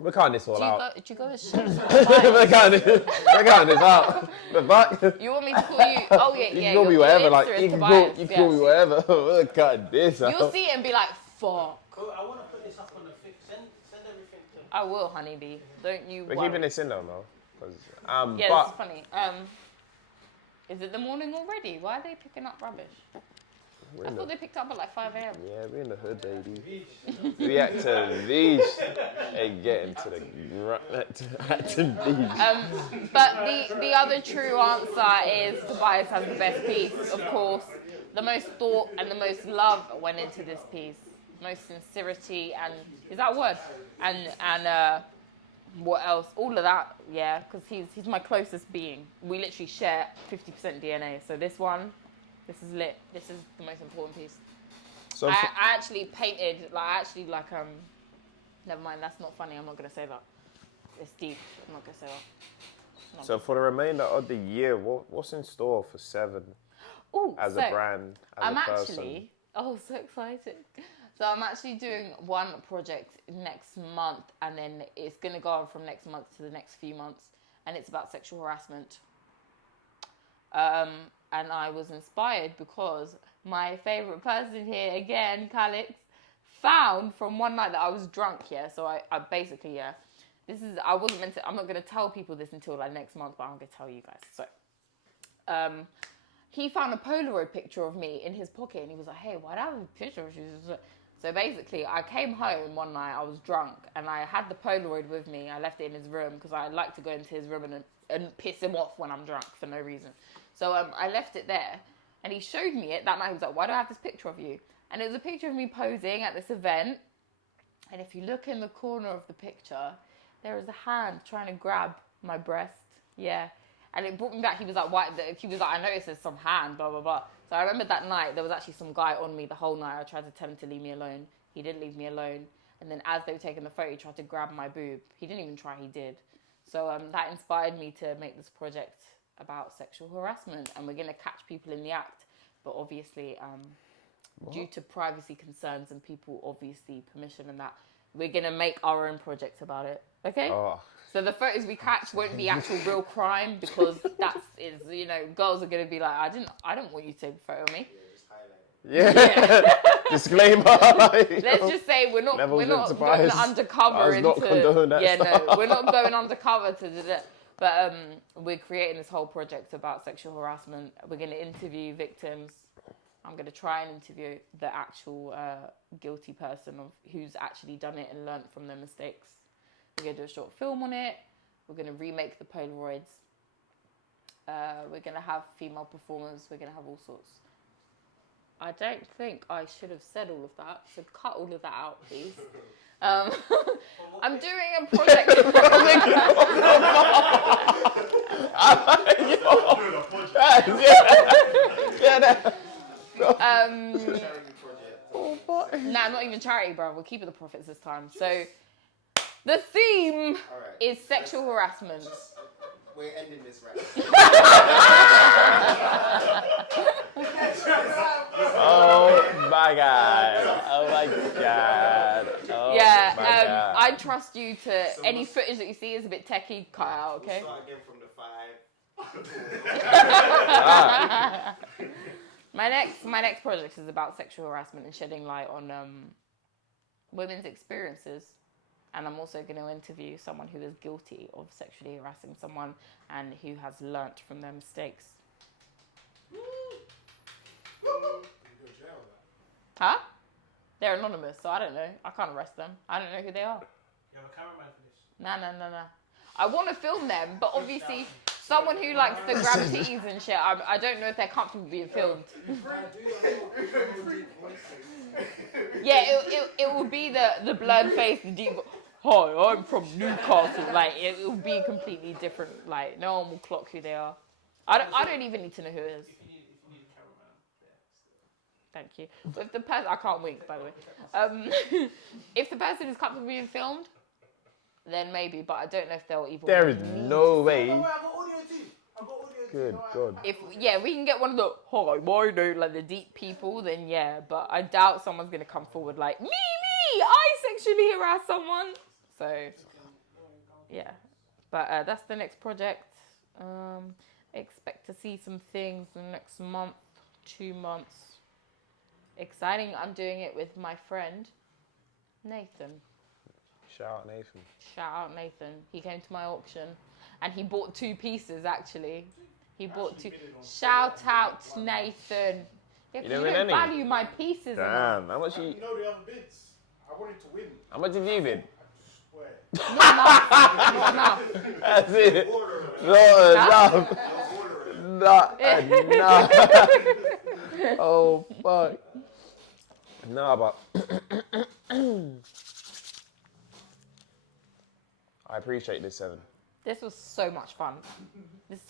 We're cutting this all out. do you go with We're cutting this out. The fuck? You want me to call you? Oh yeah, You yeah. can call me your whatever. Insta Like is you can Tobias, call me yes. whatever. We're cutting this out. You'll see it and be like, fuck. Cool, I want to put this up on the fix. Send everything to. I will, honeybee. Don't you We're worry. keeping this in though, Mo. 'Cause, Yeah, but this is funny. Is it the morning already? Why are they picking up rubbish? we're I in thought the, they picked up at like 5 a.m. yeah, we're in the hood, baby. React to these and get into the react to these. But the other true answer is Tobias has the best piece, of course. The most thought and the most love went into this piece. Most sincerity and, is that a word? And what else? All of that, yeah, because he's my closest being. We literally share 50% DNA. So this is lit. This is the most important piece. So I actually painted, never mind, that's not funny. I'm not going to say that. It's deep. I'm not going to say that. So for the remainder of the year, what's in store for Seven Ooh, as so a brand, as I'm a person? actually, so excited. So I'm actually doing one project next month, and then it's going to go on from next month to the next few months, and it's about sexual harassment. And I was inspired because my favourite person here, again, Calix, found from one night that I was drunk, yeah. So I basically, yeah, I wasn't meant to, I'm not going to tell people this until like next month, but I'm going to tell you guys. So, he found a Polaroid picture of me in his pocket, and he was like, hey, why do I have a picture of you? So basically, I came home one night, I was drunk, and I had the Polaroid with me. I left it in his room because I like to go into his room and piss him off when I'm drunk for no reason. So I left it there, And he showed me it that night. He was like, why do I have this picture of you? And it was a picture of me posing at this event. And if you look in the corner of the picture, there is a hand trying to grab my breast. Yeah. And it brought me back. He was like, why? He was like, I noticed there's some hand, blah, blah, blah. So I remember that night, there was actually some guy on me the whole night. I tried to tell him to leave me alone. He didn't leave me alone. And then as they were taking the photo, he tried to grab my boob. He didn't even try, he did. So that inspired me to make this project about sexual harassment. And we're going to catch people in the act. But obviously, due to privacy concerns and people obviously permission and that, we're going to make our own project about it. Okay? Oh. So the photos we catch won't be actual real crime because girls are going to be like, I don't want you to take a photo of me. Yeah. Disclaimer. Let's just say we're not going undercover into. We're not going undercover to do that. But we're creating this whole project about sexual harassment. We're going to interview victims. I'm going to try and interview the actual guilty person of who's actually done it and learnt from their mistakes. We're going to do a short film on it. We're going to remake the Polaroids. We're going to have female performers. We're going to have all sorts. I don't think I should have said all of that, so cut all of that out, please. I'm doing a project. Nah, not even charity, bro. We're keeping the profits this time. So the theme is sexual harassment. We're ending this rap. Oh my god. Oh my god. Oh yeah, my god. I trust you to any footage that you see is a bit techie, cut out, okay? We'll start again from the 5. My next project is about sexual harassment and shedding light on women's experiences. And I'm also going to interview someone who is guilty of sexually harassing someone and who has learnt from their mistakes. Huh? They're anonymous, so I don't know. I can't arrest them. I don't know who they are. You have a cameraman for this? Nah. I want to film them, but obviously someone who likes the grab titties and shit, I don't know if they're comfortable being filmed. Yeah, it will be the blurred face, the deep. Hi, I'm from Newcastle. Like it will be completely different. Like no one will clock who they are. I don't even need to know who it is. If you need a cameraman, Thank you. But if the person, I can't wink, by the way. If the person is comfortable being filmed, then maybe. But I don't know if they'll even. There is no way. I got audio too. Good God. If we can get one of the my name, like the deep people, then yeah. But I doubt someone's gonna come forward like me. I sexually harass someone. So yeah. But that's the next project. Expect to see some things in the next month, 2 months. Exciting. I'm doing it with my friend Nathan. Shout out Nathan. Shout out Nathan. He came to my auction and he bought 2 pieces actually. He bought 2. Shout out Nathan. Yeah, You you didn't win don't any? value my pieces enough. Damn, how much you? You know the other bids. I wanted to win. How much did you bid? Swear. Not enough. That's it. Order. Not enough. Oh fuck. No, but I appreciate this, Seven. This was so much fun. This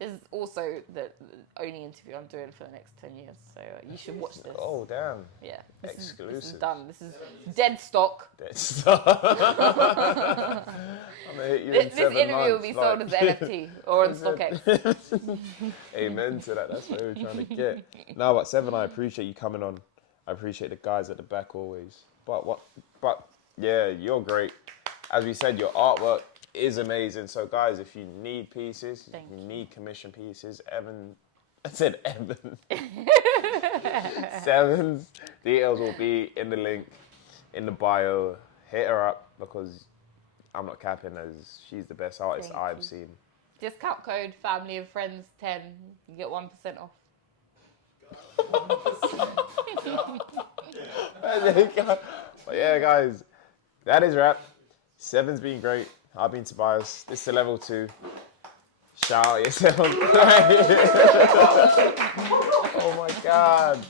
is also the only interview I'm doing for the next 10 years. So you should watch this. Oh damn. Yeah. This is Exclusive. done. This is dead stock. That's I'm gonna hit you in This 7 interview will months, be sold as NFT or on StockX. Amen to that. That's what we're trying to get. No, but Seven, I appreciate you coming on. I appreciate the guys at the back always. But yeah, you're great. As we said, your artwork is amazing. So guys, if you need pieces, Thank you need commission pieces, Evan. Seven's details will be in the link in the bio. Hit her up because I'm not capping, as she's the best artist Thank I've you. seen. Discount code family and friends 10. You get 1% off. But yeah, guys, that is wrap. Seven's been great. I've been Tobias. This is LevelTwo. Shout out yourself. Oh my God.